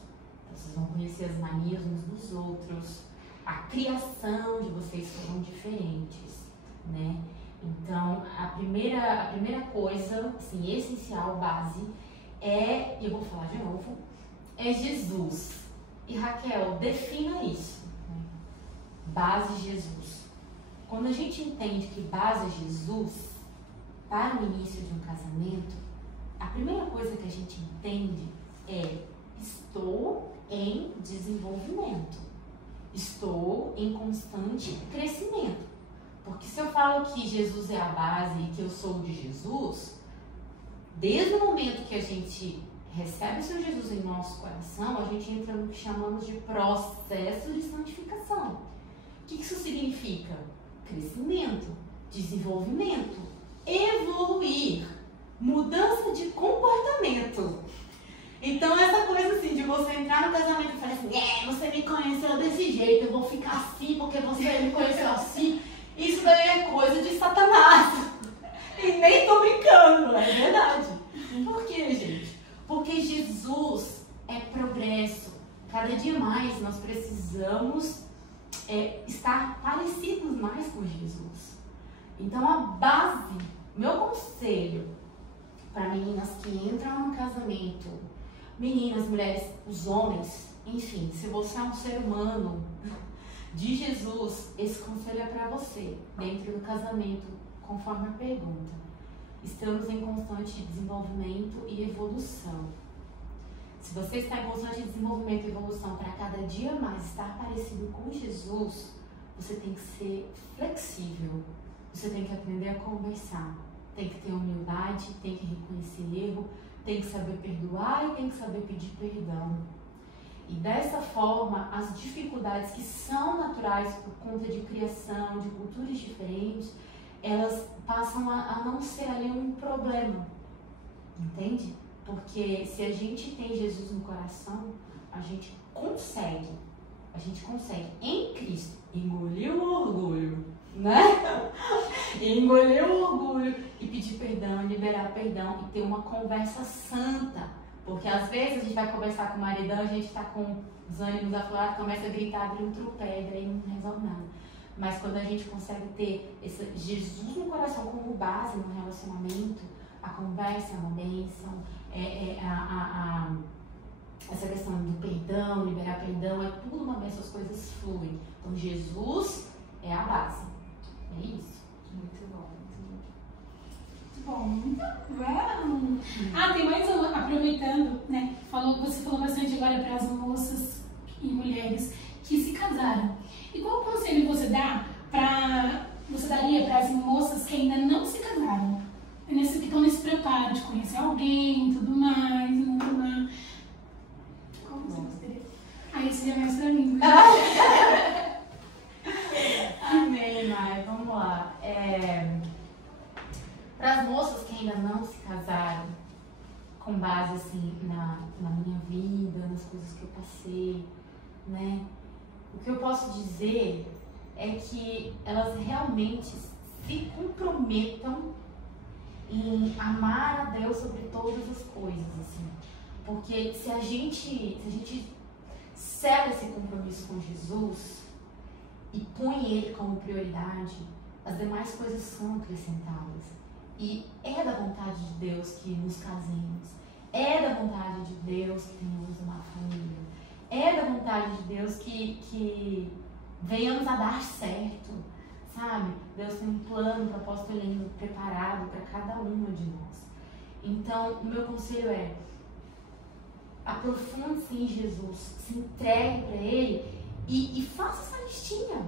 Vocês vão conhecer as manias uns dos outros. A criação de vocês foram diferentes, né? Então, a primeira coisa, assim, essencial, base, e eu vou falar de novo, é Jesus. E Raquel, defina isso. Né? Base Jesus. Quando a gente entende que base é Jesus, para o início de um casamento, a primeira coisa que a gente entende é: estou em desenvolvimento. estou em constante crescimento. Porque se eu falo que Jesus é a base e que eu sou de Jesus, desde o momento que a gente recebe o Senhor Jesus em nosso coração, a gente entra no que chamamos de processo de santificação. O que isso significa? Crescimento, desenvolvimento, evoluir, mudança de comportamento. Então essa coisa assim de você entrar no casamento e falar assim, você me conheceu desse jeito, eu vou ficar assim porque você me conheceu assim, isso daí é coisa de Satanás. E nem tô brincando, é verdade. Por quê, gente? Porque Jesus é progresso. Cada dia mais nós precisamos estar parecidos mais com Jesus. Então a base, meu conselho para meninas que entram no casamento, meninas, mulheres, os homens, enfim, se você é um ser humano de Jesus, esse conselho é para você, dentro do casamento, conforme a pergunta. Estamos em constante desenvolvimento e evolução. Se você está em constante desenvolvimento e evolução para cada dia mais estar parecido com Jesus, você tem que ser flexível. Você tem que aprender a conversar. Tem que ter humildade, tem que reconhecer erro, tem que saber perdoar e tem que saber pedir perdão. E dessa forma, as dificuldades que são naturais por conta de criação, de culturas diferentes, elas passam a não ser ali um problema. Entende? Porque se a gente tem Jesus no coração, a gente consegue em Cristo engolir o orgulho, né? Engolir o orgulho e pedir perdão, liberar perdão e ter uma conversa santa. Porque às vezes a gente vai conversar com o maridão, a gente tá com os ânimos aflorados, começa a gritar, abrir um tropé, daí não resolve nada. Mas quando a gente consegue ter esse Jesus no coração como base no relacionamento, a conversa é uma bênção, essa questão do perdão, liberar perdão, é tudo uma bênção, as coisas fluem. Então Jesus é a base. É isso. Muito bom, muito bom. Bom, tem mais uma, aproveitando, né? Você falou bastante agora para as moças e mulheres que se casaram. E qual conselho você daria para as moças que ainda não se casaram? Que estão nesse preparo de conhecer alguém e tudo mais, Como você gostaria? Aí seria mais pra mim. Amém, Mai. Vamos lá. Para as moças que ainda não se casaram, com base assim na minha vida, nas coisas que eu passei, né? O que eu posso dizer é que elas realmente se comprometam em amar a Deus sobre todas as coisas, assim. Porque se a gente cela esse compromisso com Jesus e põe Ele como prioridade, as demais coisas são acrescentadas. E é da vontade de Deus que nos casemos. É da vontade de Deus que tenhamos uma família. É da vontade de Deus que venhamos a dar certo, sabe? Deus tem um plano, um propósito lindo, preparado para cada uma de nós. Então, o meu conselho é: aprofunde-se em Jesus, se entregue para Ele e faça essa listinha.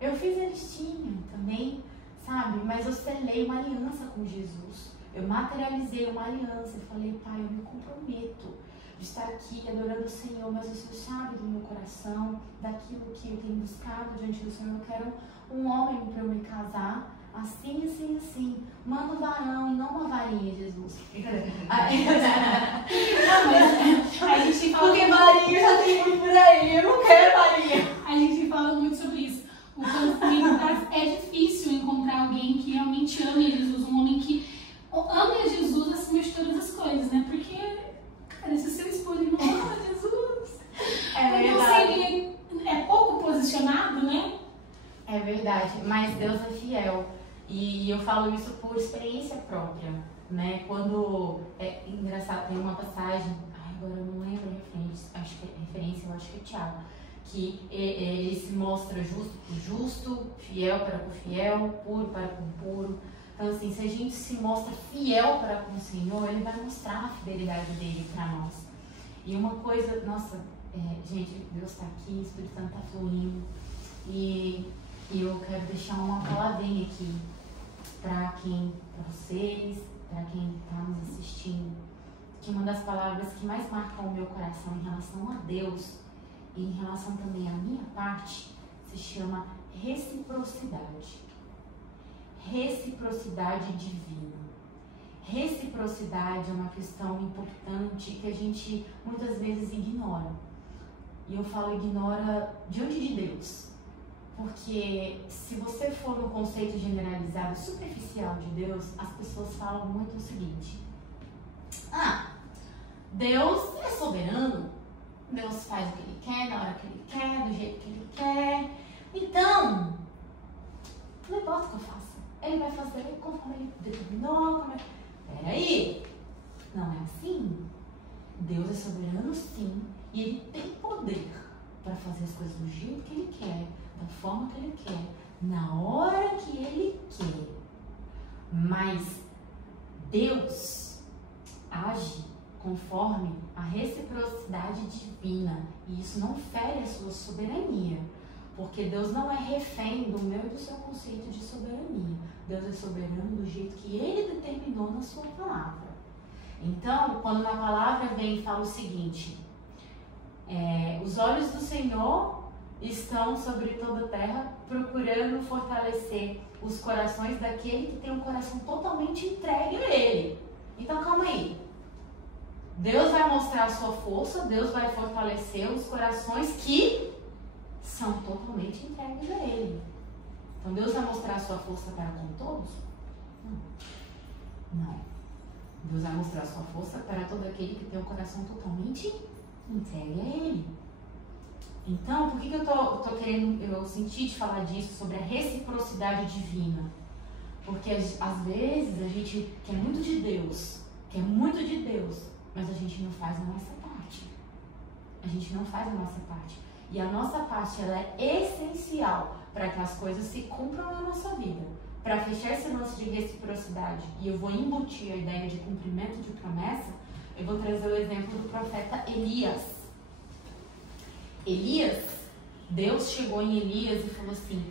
Eu fiz a listinha também, sabe? Mas eu selei uma aliança com Jesus. Eu materializei uma aliança e falei: Pai, eu me comprometo de estar aqui adorando o Senhor, mas o Senhor sabe do meu coração, daquilo que eu tenho buscado diante do Senhor. Eu quero um homem para eu me casar, assim, assim, assim. Manda um varão, não uma varinha, Jesus. A gente fala porque varinha já tem muito por aí, eu não quero varinha. A gente fala muito sobre isso. O conflito é difícil encontrar alguém que realmente ame a Jesus, um homem que ame a Jesus acima de todas as coisas, né? Porque, cara, se o seu esposo não ama Jesus, é pouco posicionado, né? É verdade, mas Deus é fiel. E eu falo isso por experiência própria, né? Quando, engraçado, tem uma passagem, agora eu não lembro a referência, eu acho que é Tiago, que ele se mostra justo por justo, fiel para com fiel, puro para com puro. Então, assim, se a gente se mostra fiel para com o Senhor, Ele vai mostrar a fidelidade dele para nós. E uma coisa, nossa, Gente, Deus está aqui, o Espírito Santo está fluindo. E eu quero deixar uma palavrinha aqui para vocês, para quem está nos assistindo. Que uma das palavras que mais marcam o meu coração em relação a Deus e em relação também à minha parte se chama reciprocidade. Reciprocidade divina. Reciprocidade é uma questão importante que a gente muitas vezes ignora. E eu falo ignora diante de Deus. Porque se você for no conceito generalizado, superficial de Deus, as pessoas falam muito o seguinte: Deus é soberano, Deus faz o que Ele quer, na hora que Ele quer, do jeito que Ele quer. Então, não importa o que eu faça, Ele vai fazer conforme Ele determinou. Peraí, não é assim. Deus é soberano sim, e Ele tem poder para fazer as coisas do jeito que Ele quer, da forma que Ele quer, na hora que Ele quer. Mas Deus age conforme a reciprocidade divina, e isso não fere a sua soberania, porque Deus não é refém do meu e do seu conceito de soberania. Deus é soberano do jeito que Ele determinou na sua palavra. Então, quando na palavra vem e fala o seguinte: os olhos do Senhor estão sobre toda a terra, procurando fortalecer os corações daquele que tem um coração totalmente entregue a Ele. Então, calma aí. Deus vai mostrar a sua força, Deus vai fortalecer os corações que são totalmente entregues a Ele. Então, Deus vai mostrar a sua força para com todos? Não. Deus vai mostrar a sua força para todo aquele que tem o coração totalmente entregue a Ele. Então, por que eu tô querendo, eu senti de falar disso, sobre a reciprocidade divina? Porque às vezes a gente quer muito de Deus, mas a gente não faz a nossa parte. A gente não faz a nossa parte. E a nossa parte, ela é essencial para que as coisas se cumpram na nossa vida. Para fechar esse lance de reciprocidade, e eu vou embutir a ideia de cumprimento de promessa, eu vou trazer o exemplo do profeta Elias. Deus chegou em Elias e falou assim: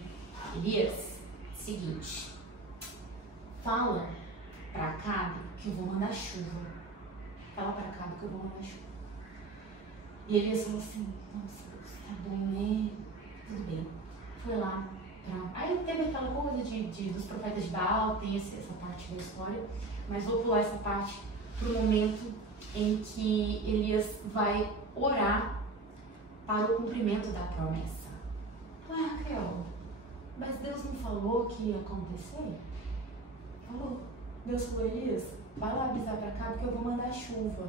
Elias, seguinte, fala para Acabe que eu vou mandar chuva. Fala para Acabe que eu vou mandar chuva. E Elias falou assim: nossa, Deus, tá bom, né? Tudo bem. Foi lá. Aí teve aquela coisa dos profetas de Baal, tem essa parte da história, mas vou pular essa parte para o momento em que Elias vai orar para o cumprimento da promessa. Raquel, mas Deus não falou que ia acontecer? Falou. Deus falou: Elias, vai lá avisar para cá porque eu vou mandar chuva.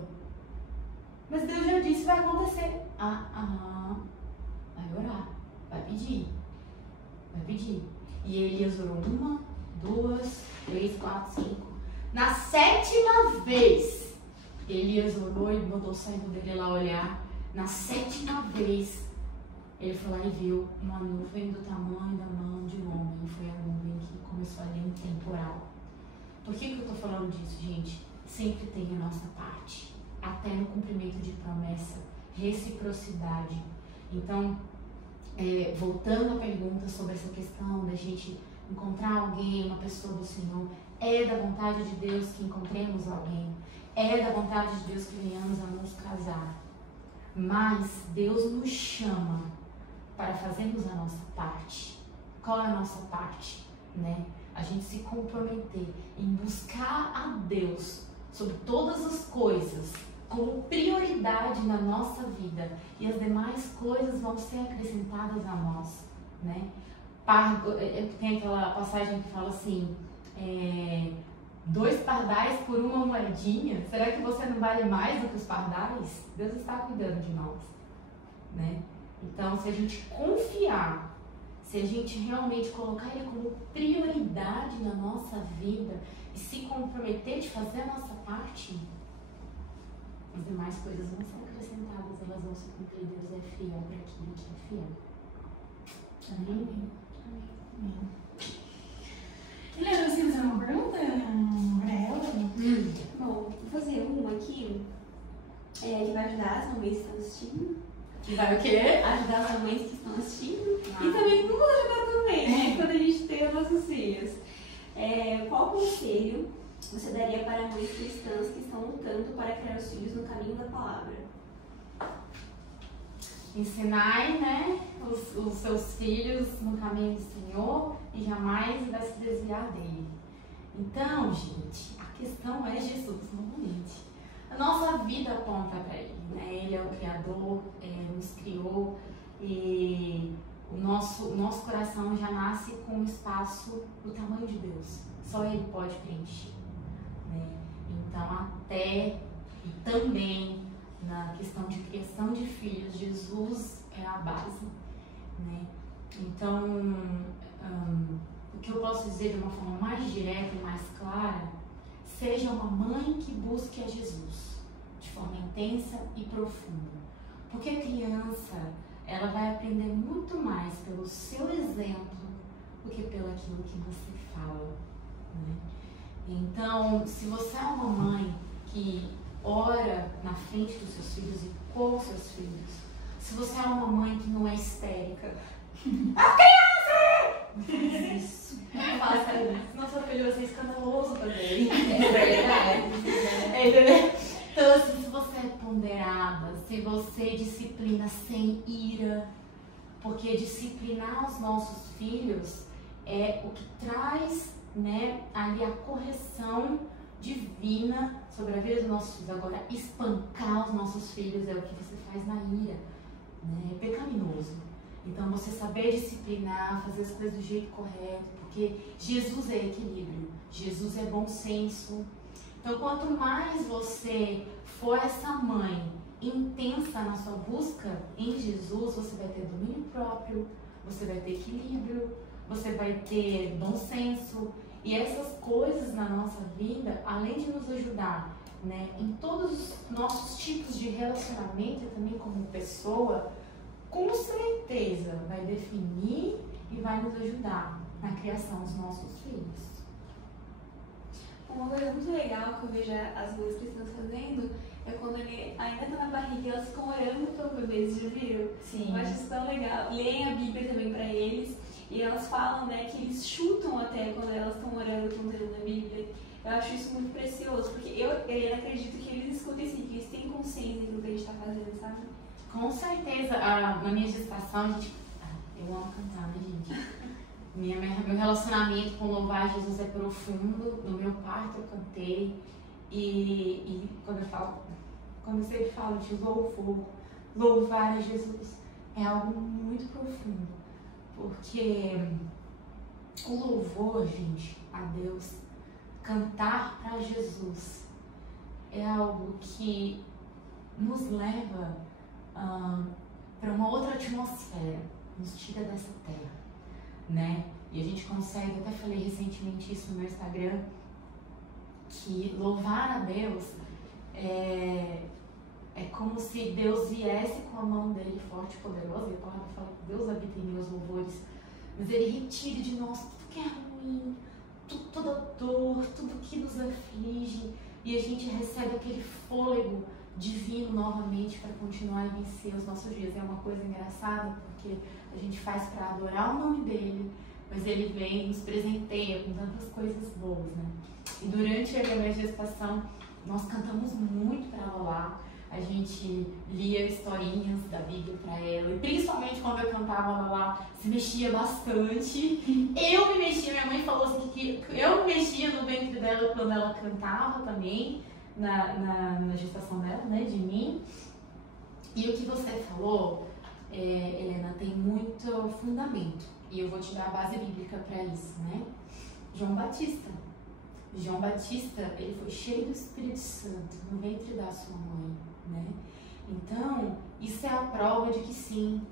Mas Deus já disse que vai acontecer. Vai orar, vai pedir. E Elias orou 1, 2, 3, 4, 5. Na 7ª vez, Elias orou e botou o servo dele lá olhar. Na 7ª vez, ele foi lá e viu uma nuvem do tamanho da mão de um homem. E foi a nuvem que começou ali um temporal. Por que eu estou falando disso, gente? Sempre tem a nossa parte. Até no cumprimento de promessa, reciprocidade. Então, voltando à pergunta sobre essa questão da gente encontrar alguém, uma pessoa do Senhor, é da vontade de Deus que encontremos alguém, é da vontade de Deus que venhamos a nos casar, mas Deus nos chama para fazermos a nossa parte. Qual é a nossa parte? A gente se comprometer em buscar a Deus sobre todas as coisas, como prioridade na nossa vida, e as demais coisas vão ser acrescentadas a nós, Tem aquela passagem que fala assim: 2 pardais por 1 moedinha. Será que você não vale mais do que os pardais? Deus está cuidando de nós, Então, se a gente confiar, se a gente realmente colocar Ele como prioridade na nossa vida e se comprometer de fazer a nossa parte, as demais coisas vão ser acrescentadas, elas vão se cumprir. Deus é fiel para aquilo que é fiel. Amém? Amém. Helena, você fizer uma pergunta para ela? Bom, vou fazer uma aqui que vai ajudar as mamães que estão assistindo. Que vai o quê? Ajudar as mães que estão assistindo. E também nos ajudar também, né? Quando a gente tem os nossos filhos. Qual conselho você daria para mães cristãs que estão lutando para criar os filhos no caminho da palavra? Ensinai, né, os seus filhos no caminho do Senhor e jamais vai se desviar dele. Então, gente, a questão é Jesus, novamente. A nossa vida aponta para ele, né? Ele é o Criador, nos criou e o nosso coração já nasce com um espaço do tamanho de Deus. Só ele pode preencher, né? Então, até e também na questão de criação de filhos, Jesus é a base, né? Então, o que eu posso dizer de uma forma mais direta e mais clara, seja uma mãe que busque a Jesus de forma intensa e profunda. Porque a criança, ela vai aprender muito mais pelo seu exemplo do que pelo aquilo que você fala, né? Então, se você é uma mãe que ora na frente dos seus filhos e com os seus filhos, se você é uma mãe que não é histérica, a criança! Isso. Não faça isso. Senão seu filho vai ser escandaloso também. É verdade. Então, assim, se você é ponderada, se você disciplina sem ira, porque disciplinar os nossos filhos é o que traz, né, ali a correção divina sobre a vida dos nossos filhos. Agora, espancar os nossos filhos é o que você faz na ira, né? É pecaminoso. Então, você saber disciplinar, fazer as coisas do jeito correto, porque Jesus é equilíbrio, Jesus é bom senso. Então, quanto mais você for essa mãe intensa na sua busca em Jesus, você vai ter domínio próprio, você vai ter equilíbrio, você vai ter bom senso. E essas coisas na nossa vida, além de nos ajudar, né, em todos os nossos tipos de relacionamento e também como pessoa, com certeza vai definir e vai nos ajudar na criação dos nossos filhos. Uma coisa muito legal que eu vejo as mães cristãs fazendo é quando ele ainda está na barriga e elas ficam orando pelo bebê, vocês já viram? Sim. Eu acho isso tão legal. Leem a Bíblia também para eles. E elas falam, né, que eles chutam até quando elas estão orando, estão lendo a Bíblia. Eu acho isso muito precioso, porque eu acredito que eles escutem assim, que eles têm consciência daquilo que a gente está fazendo, sabe? Com certeza, na minha gestação, eu amo cantar, né, gente? Meu relacionamento com louvar Jesus é profundo. No meu parto eu cantei e quando eu sempre falo de louvar a Jesus, é algo muito profundo. Porque o louvor, gente, a Deus, cantar para Jesus, é algo que nos leva para uma outra atmosfera, nos tira dessa terra, né? E a gente consegue, eu até falei recentemente isso no meu Instagram, que louvar a Deus é como se Deus viesse com a mão dele forte e poderosa, e a palavra fala que Deus habita em meus louvores, mas ele retire de nós tudo que é ruim, toda dor, tudo que nos aflige, e a gente recebe aquele fôlego divino novamente para continuar a vencer os nossos dias. É uma coisa engraçada, porque a gente faz para adorar o nome dele, mas ele vem e nos presenteia com tantas coisas boas, né? E durante a minha gestação, nós cantamos muito para ela lá. A gente lia historinhas da Bíblia para ela, e principalmente quando eu cantava ela lá, se mexia bastante. Eu me mexia, minha mãe falou assim que eu me mexia no ventre dela quando ela cantava também, na gestação dela, né, de mim. E o que você falou, Helena, tem muito fundamento, e eu vou te dar a base bíblica para isso, né? João Batista, ele foi cheio do Espírito Santo no ventre da sua mãe, né? Então, isso é a prova de que sim,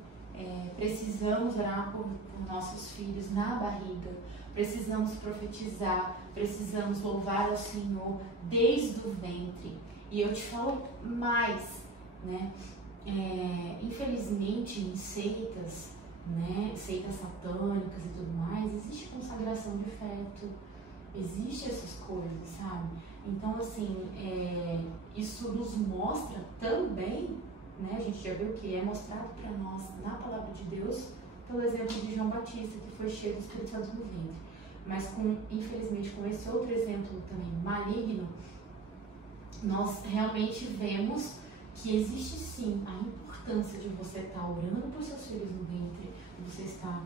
precisamos orar por nossos filhos na barriga, precisamos profetizar, precisamos louvar ao Senhor desde o ventre. E eu te falo mais, né? Infelizmente, em seitas, né? Seitas satânicas e tudo mais, existe consagração de feto, existe essas coisas, sabe? Então, assim, isso nos mostra também né, a gente já viu que é mostrado para nós na palavra de Deus pelo exemplo de João Batista, que foi cheio do Espírito Santo no ventre. Mas, infelizmente, com esse outro exemplo também maligno, nós realmente vemos que existe sim a importância de você estar orando por seus filhos no ventre, de você estar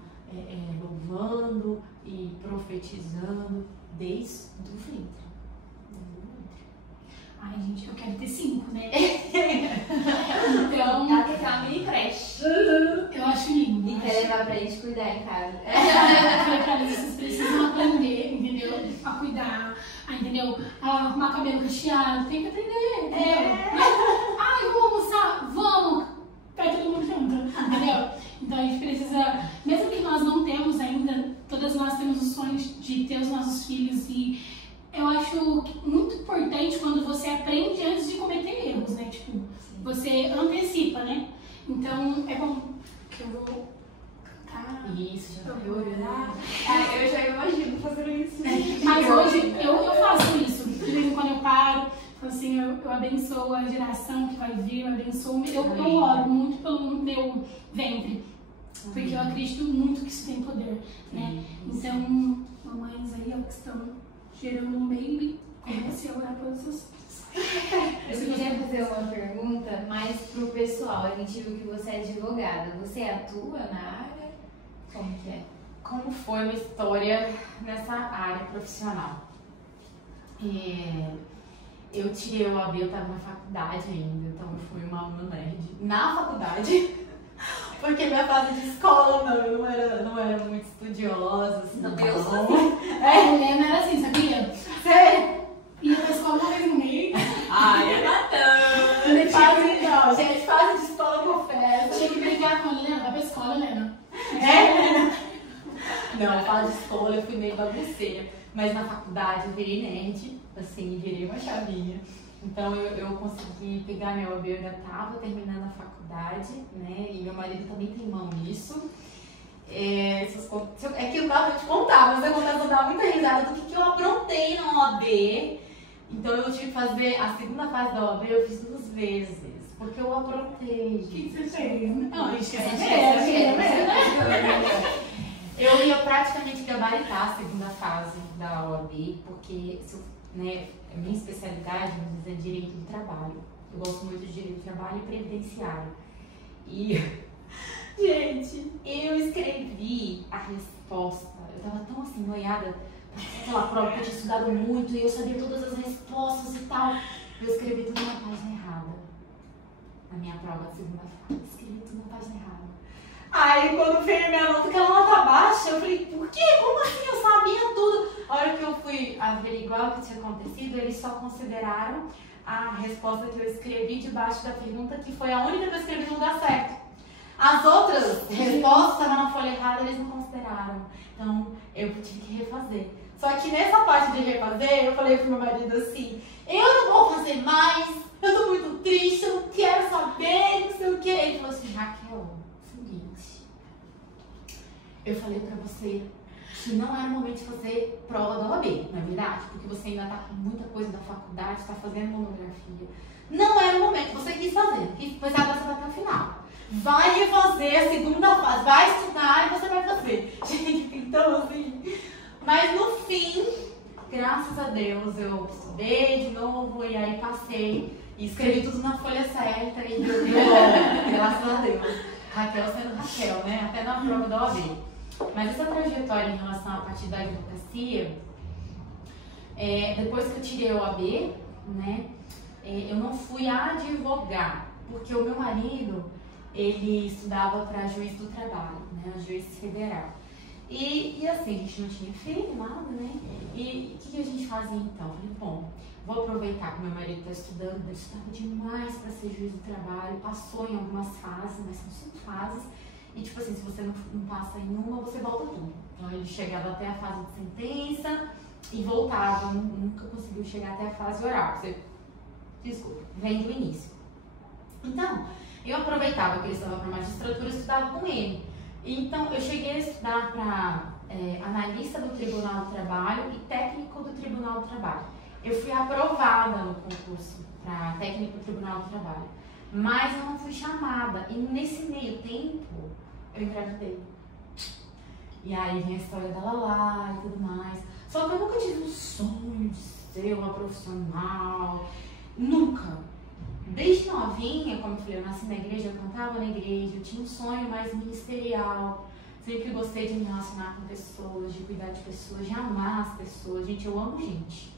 louvando e profetizando desde o ventre. Ai, gente, eu quero ter 5, né? Então, Ela quer ter uma mini creche. eu acho lindo. E quer levar pra gente cuidar em casa. Eu falei pra eles, vocês precisam aprender, entendeu? A cuidar, entendeu? A arrumar cabelo cacheado, tem que aprender, entendeu? Ai, vamos almoçar? Vamos! Vai todo mundo junto, entendeu? Então a gente precisa, mesmo que nós não temos ainda, todas nós temos os sonhos de ter os nossos filhos e eu acho muito importante quando você aprende antes de cometer erros, né? Tipo, você antecipa, né? Então é bom que eu vou cantar. Isso, já Eu tá vou orar. Eu já imagino fazendo isso. Mas hoje eu faço isso. De vez em quando eu paro, falo assim, eu abençoo a geração que vai vir, eu abençoo. Eu oro muito pelo meu ventre. Porque eu acredito muito que isso tem poder, né? Então, mamães aí, ó, que estão gerando um baby, comecei a orar pelas suas. Eu queria fazer uma pergunta mais pro pessoal. A gente viu que você é advogada. Você atua na área? Como que é? Como foi a minha história nessa área profissional? Eu tirei o OAB, eu estava na faculdade ainda, então eu fui uma aluna nerd na faculdade, porque minha fase de escola eu não era muito estudiosa, assim, Não, não. eu sou A Helena era assim, sabia? Sério? Ia pra escola uma vez no mês. Ai, é matando. Fase de escola, confesso. Tinha que brigar com a Helena, vai pra escola, Helena. Não, fase de escola eu fui meio bagunceira, mas na faculdade eu virei nerd, assim, virei uma chavinha. Então eu consegui pegar meu OAB, eu ainda estava terminando a faculdade, né? E meu marido também tem mão nisso. É que eu tava te contar, mas eu começo a dar muita risada do que eu aprontei na OAB. Então eu tive que fazer a segunda fase da OAB, eu fiz 2 vezes. Porque eu aprontei, O que gente. você fez? Não, a gente quer É, saber. Eu ia praticamente gabaritar a segunda fase da OAB, porque a minha especialidade, vamos dizer, é direito do trabalho. Eu gosto muito de direito do trabalho e previdenciário. E, gente, eu escrevi a resposta. Eu tava tão assim, noiada, aquela prova que eu tinha estudado muito e eu sabia todas as respostas e tal. Eu escrevi tudo na página errada. Na minha prova da segunda fase, escrevi tudo na página errada. Aí quando veio a minha nota, aquela nota baixa, eu falei, por quê? Como assim? Eu sabia tudo. A hora que eu fui averiguar o que tinha acontecido, eles só consideraram a resposta que eu escrevi debaixo da pergunta, que foi a única que eu escrevi no lugar certo. As outras respostas estavam na folha errada, eles não consideraram. Então eu tive que refazer. Só que nessa parte de refazer, eu falei pro meu marido assim, eu não vou fazer mais, eu tô muito triste, eu não quero saber, não sei o quê. Ele falou assim, Raquel, seguinte, eu falei pra você que não era o momento de fazer prova da OAB, não é verdade? Porque você ainda tá com muita coisa da faculdade, tá fazendo monografia. Não era o momento, você quis fazer, pois agora você vai até o final. Vai refazer a segunda fase, vai estudar e você vai fazer. Gente, então assim, mas no fim, graças a Deus, eu estudei de novo e aí passei e escrevi tudo na folha certa e deu bom, graças a Deus. Raquel sendo Raquel, né? Até na prova da OAB. Mas essa trajetória em relação à parte da advocacia, depois que eu tirei o OAB, né, eu não fui advogar, porque o meu marido, ele estudava para juiz do trabalho, né, juiz federal. E assim, a gente não tinha filho, nada, né? E o que a gente fazia então? Eu falei, bom, vou aproveitar que meu marido está estudando, ele estudava demais para ser juiz do trabalho, passou em algumas fases, mas são 5 fases. E tipo assim, se você não passa em uma, você volta tudo. Então ele chegava até a fase de sentença e voltava, nunca conseguiu chegar até a fase oral. Desculpa, vem do início. Então, eu aproveitava que ele estava para magistratura e estudava com ele. Então, eu cheguei a estudar para analista do Tribunal do Trabalho e técnico do Tribunal do Trabalho. Eu fui aprovada no concurso para técnico do Tribunal do Trabalho. mas eu não fui chamada. E nesse meio tempo, eu engravidei. E aí vem a história da Lala e tudo mais. Só que eu nunca tive um sonho de ser uma profissional. Nunca. Desde novinha, como eu falei, eu nasci na igreja, eu cantava na igreja, eu tinha um sonho mais ministerial. Sempre gostei de me relacionar com pessoas, de cuidar de pessoas, de amar as pessoas. Gente, eu amo gente.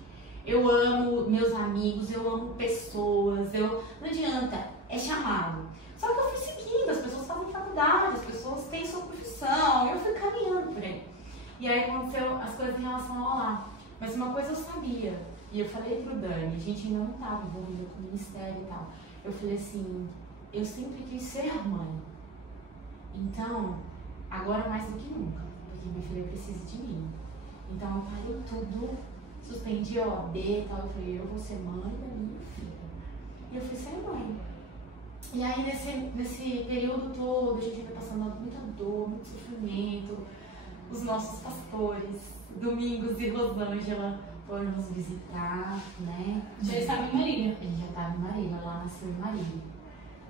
Eu amo meus amigos, eu amo pessoas. Não adianta, é chamado. Só que eu fui seguindo, as pessoas fazem faculdade, as pessoas têm sua profissão, eu fui caminhando por aí. E aí aconteceu as coisas em relação ao lar. Mas uma coisa eu sabia, e eu falei pro Dani, a gente ainda não estava envolvida com o ministério e tal. Eu falei assim, eu sempre quis ser mãe. Então, agora mais do que nunca, porque minha filha precisa de mim. Então eu parei tudo, suspendi a OAB e tal, eu falei, eu vou ser mãe da minha filha. E eu fui ser mãe. E aí nesse período todo, a gente foi passando muita dor, muito sofrimento. Os nossos pastores, Domingos e Rosângela, foram nos visitar, né? Já estava em Marília. A gente já estava em Marília, lá nasceu em Marília.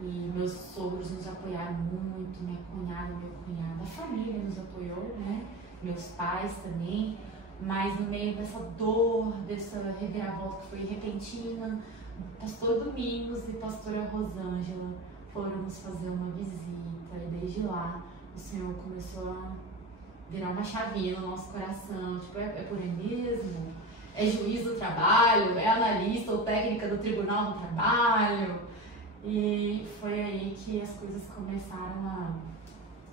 E meus sogros nos apoiaram muito, minha cunhada, meu cunhado, a família nos apoiou, né? Meus pais também. Mas no meio dessa dor, dessa reviravolta que foi repentina, pastor Domingos e pastora Rosângela foram nos fazer uma visita. E desde lá, o Senhor começou a virar uma chavinha no nosso coração. Tipo, é por aí mesmo? É juiz do trabalho? É analista ou técnica do tribunal do trabalho? E foi aí que as coisas começaram a,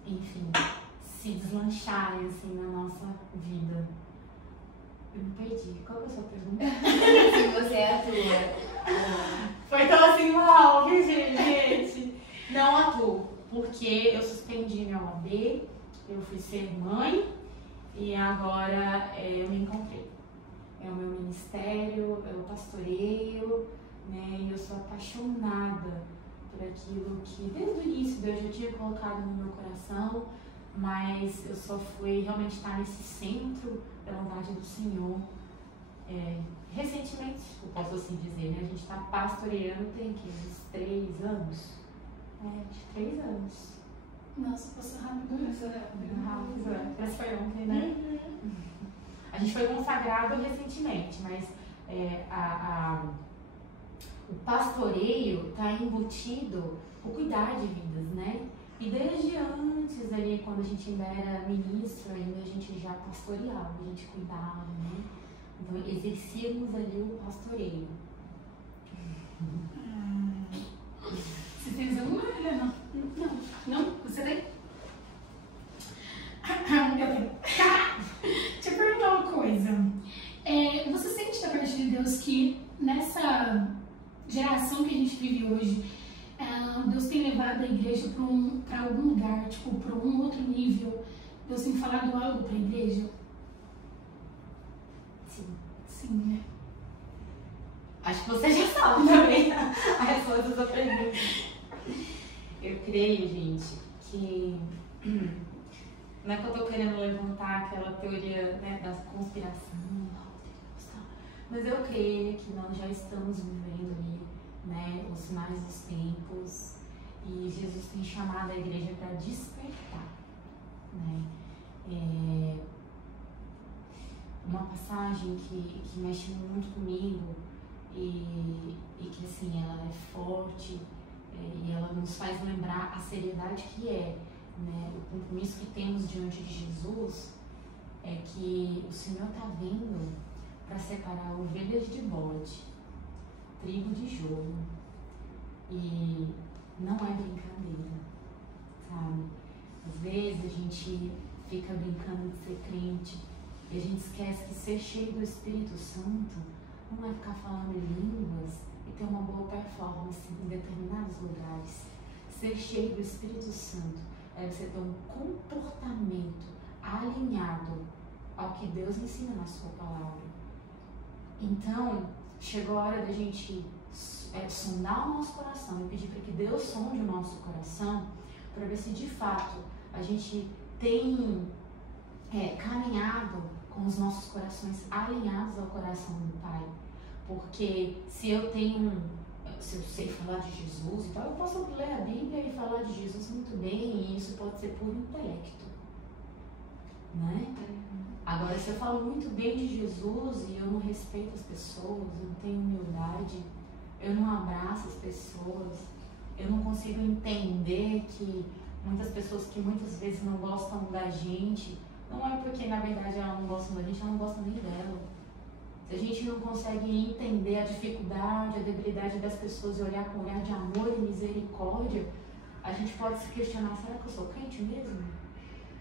enfim, se deslancharem assim na nossa vida. Eu me perdi. Qual que é a sua pergunta? Se você atua. Foi tão assim mal, viu, gente? Não atuo, porque eu suspendi minha OAB, eu fui ser mãe e agora eu me encontrei. É o meu ministério, eu pastoreio, né? E eu sou apaixonada por aquilo que desde o início Deus já tinha colocado no meu coração, mas eu só fui realmente estar nesse centro da vontade do Senhor. Recentemente, eu posso assim dizer, né? A gente está pastoreando tem que uns 3 anos. De 3 anos. Nossa, passou rápido. Rápido, parece que foi ontem, né? A gente foi consagrado recentemente, mas o pastoreio está embutido o cuidar de vidas, né? E desde antes ali, quando a gente ainda era ministro, ainda a gente já pastoreava, a gente cuidava, né? Então exercíamos ali o pastoreio. Você fez alguma, Helena? Não? Você tem? Eu tenho. Deixa eu perguntar uma coisa. Você sente da parte de Deus que nessa geração que a gente vive hoje, Deus tem levado a igreja para algum lugar, tipo, para um outro nível? Deus tem falado algo para a igreja? Sim. Sim, né? Acho que você já sabe também a resposta da pergunta. Eu creio, gente, que não é que eu tô querendo levantar aquela teoria, né, da conspiração, mas eu creio que nós já estamos vivendo ali, né, os sinais dos tempos, e Jesus tem chamado a igreja para despertar, né? Uma passagem que mexe muito comigo e que assim, ela é forte e ela nos faz lembrar a seriedade que né, o compromisso que temos diante de Jesus, é que o Senhor está vindo para separar ovelhas de bode, trigo de joio, e não é brincadeira, sabe? Às vezes a gente fica brincando de ser crente e a gente esquece que ser cheio do Espírito Santo não é ficar falando em línguas e ter uma boa performance em determinados lugares. Ser cheio do Espírito Santo é você ter um comportamento alinhado ao que Deus ensina na sua palavra. Então, chegou a hora da gente sondar o nosso coração e pedir para que Deus sonde o nosso coração para ver se de fato a gente tem caminhado com os nossos corações alinhados ao coração do Pai. Porque se eu tenho se eu sei falar de Jesus e tal, eu posso ler a Bíblia e falar de Jesus muito bem, e isso pode ser por intelecto, né? Agora, se eu falo muito bem de Jesus e eu não respeito as pessoas, eu não tenho humildade, eu não abraço as pessoas, eu não consigo entender que muitas pessoas que muitas vezes não gostam da gente, não é porque na verdade elas não gostam da gente, elas não gostam nem dela. Se a gente não consegue entender a dificuldade, a debilidade das pessoas e olhar com um olhar de amor e misericórdia, a gente pode se questionar, será que eu sou crente mesmo?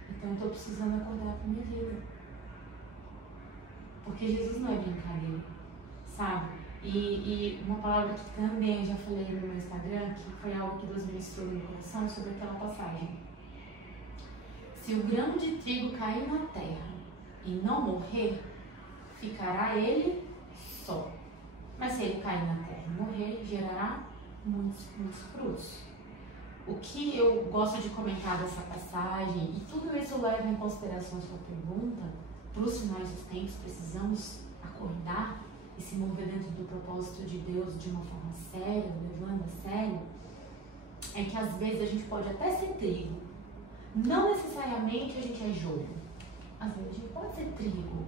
Então eu estou precisando acordar para minha vida. Porque Jesus não é brincadeira, sabe? E uma palavra que também já falei no meu Instagram, que foi algo que Deus ministrou no meu coração, sobre aquela passagem. Se o grão de trigo cair na terra e não morrer, ficará ele só. Mas se ele cair na terra e morrer, gerará muitos frutos. O que eu gosto de comentar dessa passagem, e tudo isso leva em consideração a sua pergunta, para os finais dos tempos precisamos acordar e se mover dentro do propósito de Deus de uma forma séria, levando a sério, é que às vezes a gente pode até ser trigo, não necessariamente a gente é joio. Às vezes a gente pode ser trigo,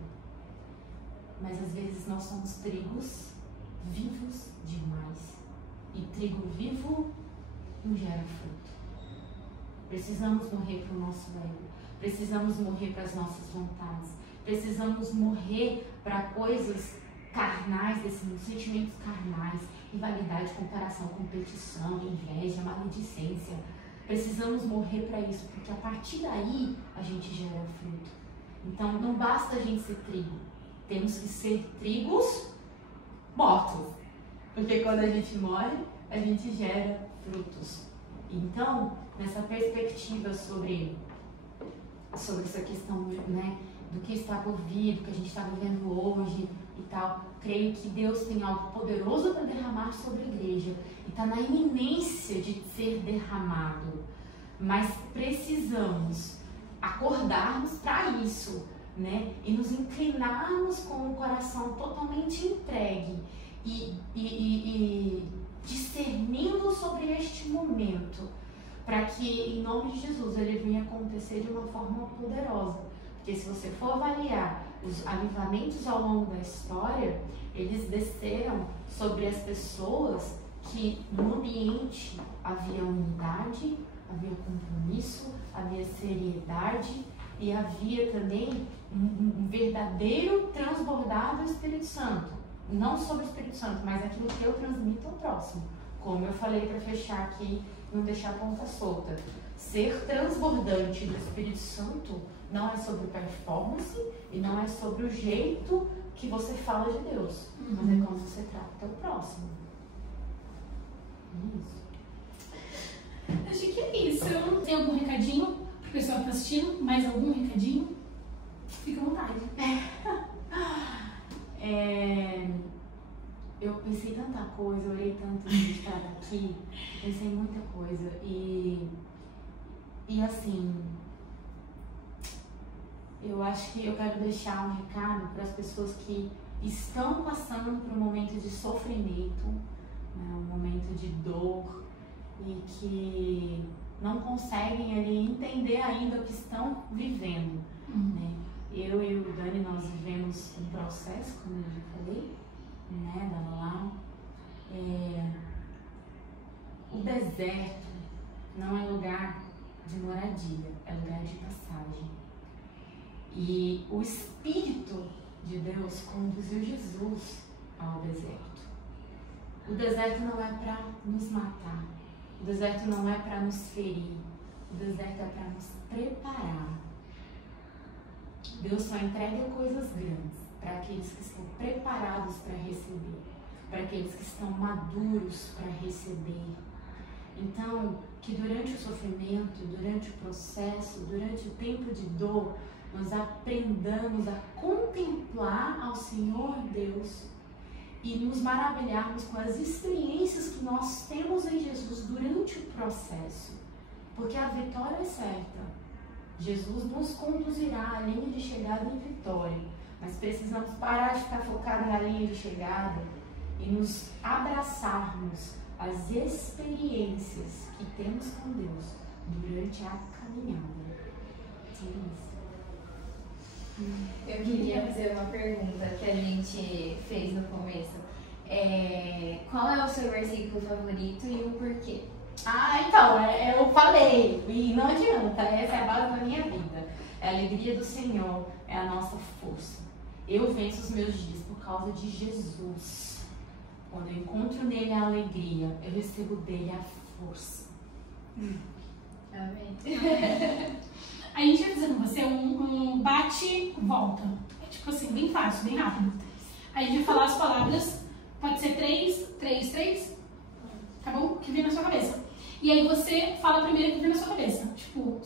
mas às vezes nós somos trigos vivos demais. E trigo vivo não gera fruto. Precisamos morrer para o nosso ego, precisamos morrer para as nossas vontades, precisamos morrer para coisas carnais desse mundo, sentimentos carnais, rivalidade, comparação, competição, inveja, maledicência. Precisamos morrer para isso, porque a partir daí a gente gera fruto. Então não basta a gente ser trigo, temos que ser trigos mortos, porque quando a gente morre, a gente gera frutos. Então, nessa perspectiva sobre essa questão, né, do que está por vir, do que a gente está vivendo hoje e tal, creio que Deus tem algo poderoso para derramar sobre a igreja e está na iminência de ser derramado, mas precisamos acordarmos para isso, né, e nos inclinarmos com o coração totalmente entregue e discernindo sobre este momento, para que em nome de Jesus ele venha acontecer de uma forma poderosa. Porque se você for avaliar os avivamentos ao longo da história, eles desceram sobre as pessoas que no ambiente havia unidade, havia compromisso, havia seriedade e havia também um verdadeiro transbordar do Espírito Santo. Não sobre o Espírito Santo, mas aquilo que eu transmito ao próximo. Como eu falei para fechar aqui, não deixar a ponta solta. Ser transbordante do Espírito Santo não é sobre performance e não é sobre o jeito que você fala de Deus, mas é como você trata o teu próximo. Acho que é isso. Tem algum recadinho pro pessoal que tá assistindo? Mais algum recadinho? Fica à vontade. Eu pensei tanta coisa, eu orei tanto de estar aqui, pensei em muita coisa e assim, eu acho que eu quero deixar um recado para as pessoas que estão passando por um momento de sofrimento, né, um momento de dor e que não conseguem ali entender ainda o que estão vivendo, né? Eu e o Dani, nós vivemos um processo, como eu já falei, né, da Lalau. O deserto não é lugar de moradia, é lugar de passagem. E o Espírito de Deus conduziu Jesus ao deserto. O deserto não é para nos matar, o deserto não é para nos ferir, o deserto é para nos preparar. Deus só entrega coisas grandes para aqueles que estão preparados para receber, para aqueles que estão maduros para receber. Então, que durante o sofrimento, durante o processo, durante o tempo de dor, nós aprendamos a contemplar ao Senhor Deus e nos maravilharmos com as experiências que nós temos em Jesus durante o processo, porque a vitória é certa. Jesus nos conduzirá à linha de chegada em vitória, mas precisamos parar de ficar focado na linha de chegada e nos abraçarmos às experiências que temos com Deus durante a caminhada. É isso. Eu queria fazer uma pergunta que a gente fez no começo. Qual é o seu versículo favorito e o porquê? Então, eu falei, e não adianta, essa é a base da minha vida. É a alegria do Senhor, é a nossa força. Eu venço os meus dias por causa de Jesus. Quando eu encontro nele a alegria, eu recebo dele a força. Amém. A gente vai fazer com você um bate-volta. É tipo assim, bem fácil, bem rápido. Aí a gente vai falar as palavras, pode ser 3, tá bom? Que vem na sua cabeça. E aí você fala a primeira que vem na sua cabeça. Tipo,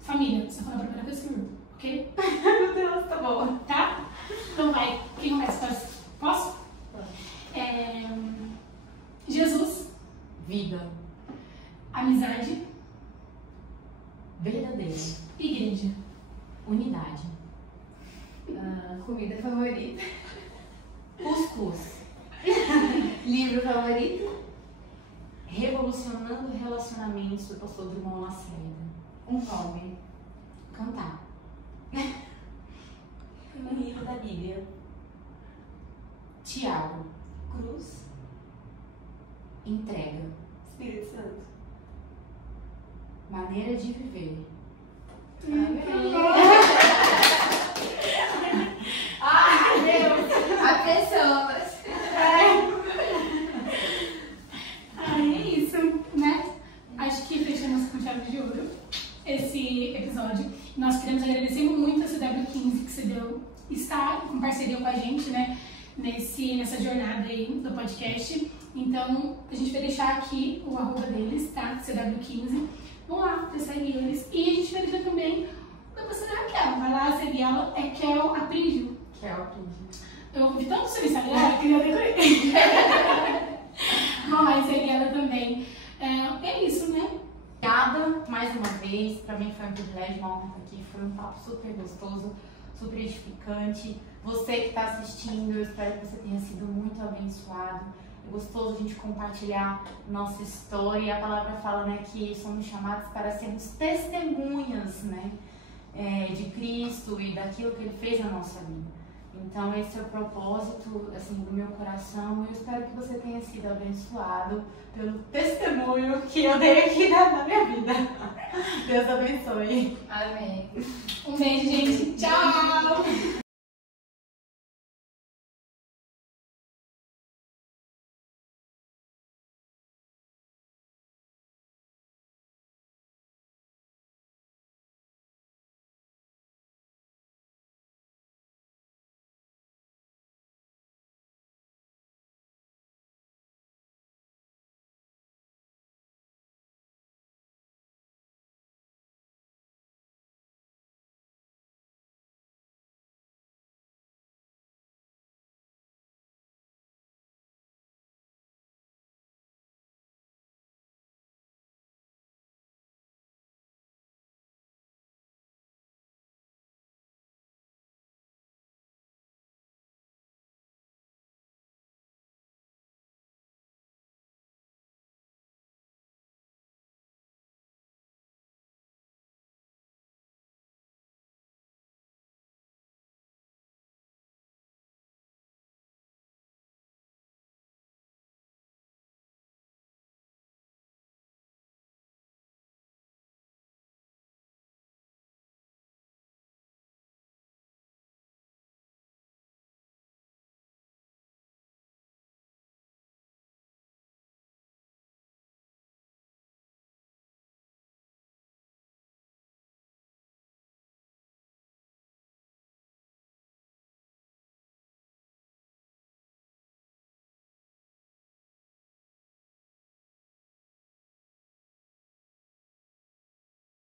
família, você fala a primeira coisa que viu, ok? Meu Deus, tá bom. Tá? Então vai, quem começa? Posso? Jesus, Vida amizade, verdadeira, igreja, unidade, Comida favorita. cuscuz, Livro favorito. revolucionando relacionamentos do pastor Drummond Lacerda, Um hobby. cantar, Um livro da Bíblia. Tiago, Cruz. entrega, Espírito Santo. maneira de viver, Ai, Deus! A pessoas. É isso, né? Acho que fechamos com chave de ouro esse episódio. Nós queremos agradecer muito a CW15 que cedeu estar com parceria com a gente, né? Nessa jornada aí do podcast. Então, a gente vai deixar aqui o arroba deles, tá? CW15. Vão lá pra seguir eles. E a gente vai deixar também o da professora Raquel. Vai lá seguir ela, é Kel Aprígio. que é o que Eu ouvi tanto seu Instagram que eu decorei. Mas segue ela também. É isso, né? Obrigada mais uma vez, pra mim foi um privilégio, uma honra estar aqui, foi um papo super gostoso, super edificante. Você que está assistindo, eu espero que você tenha sido muito abençoado. É gostoso a gente compartilhar nossa história. A palavra fala, né, que somos chamados para sermos testemunhas, né, de Cristo e daquilo que Ele fez na nossa vida. Então esse é o propósito, assim, do meu coração. Eu espero que você tenha sido abençoado pelo testemunho que eu dei aqui na minha vida. Deus abençoe. Amém. Um beijo, gente. Tchau!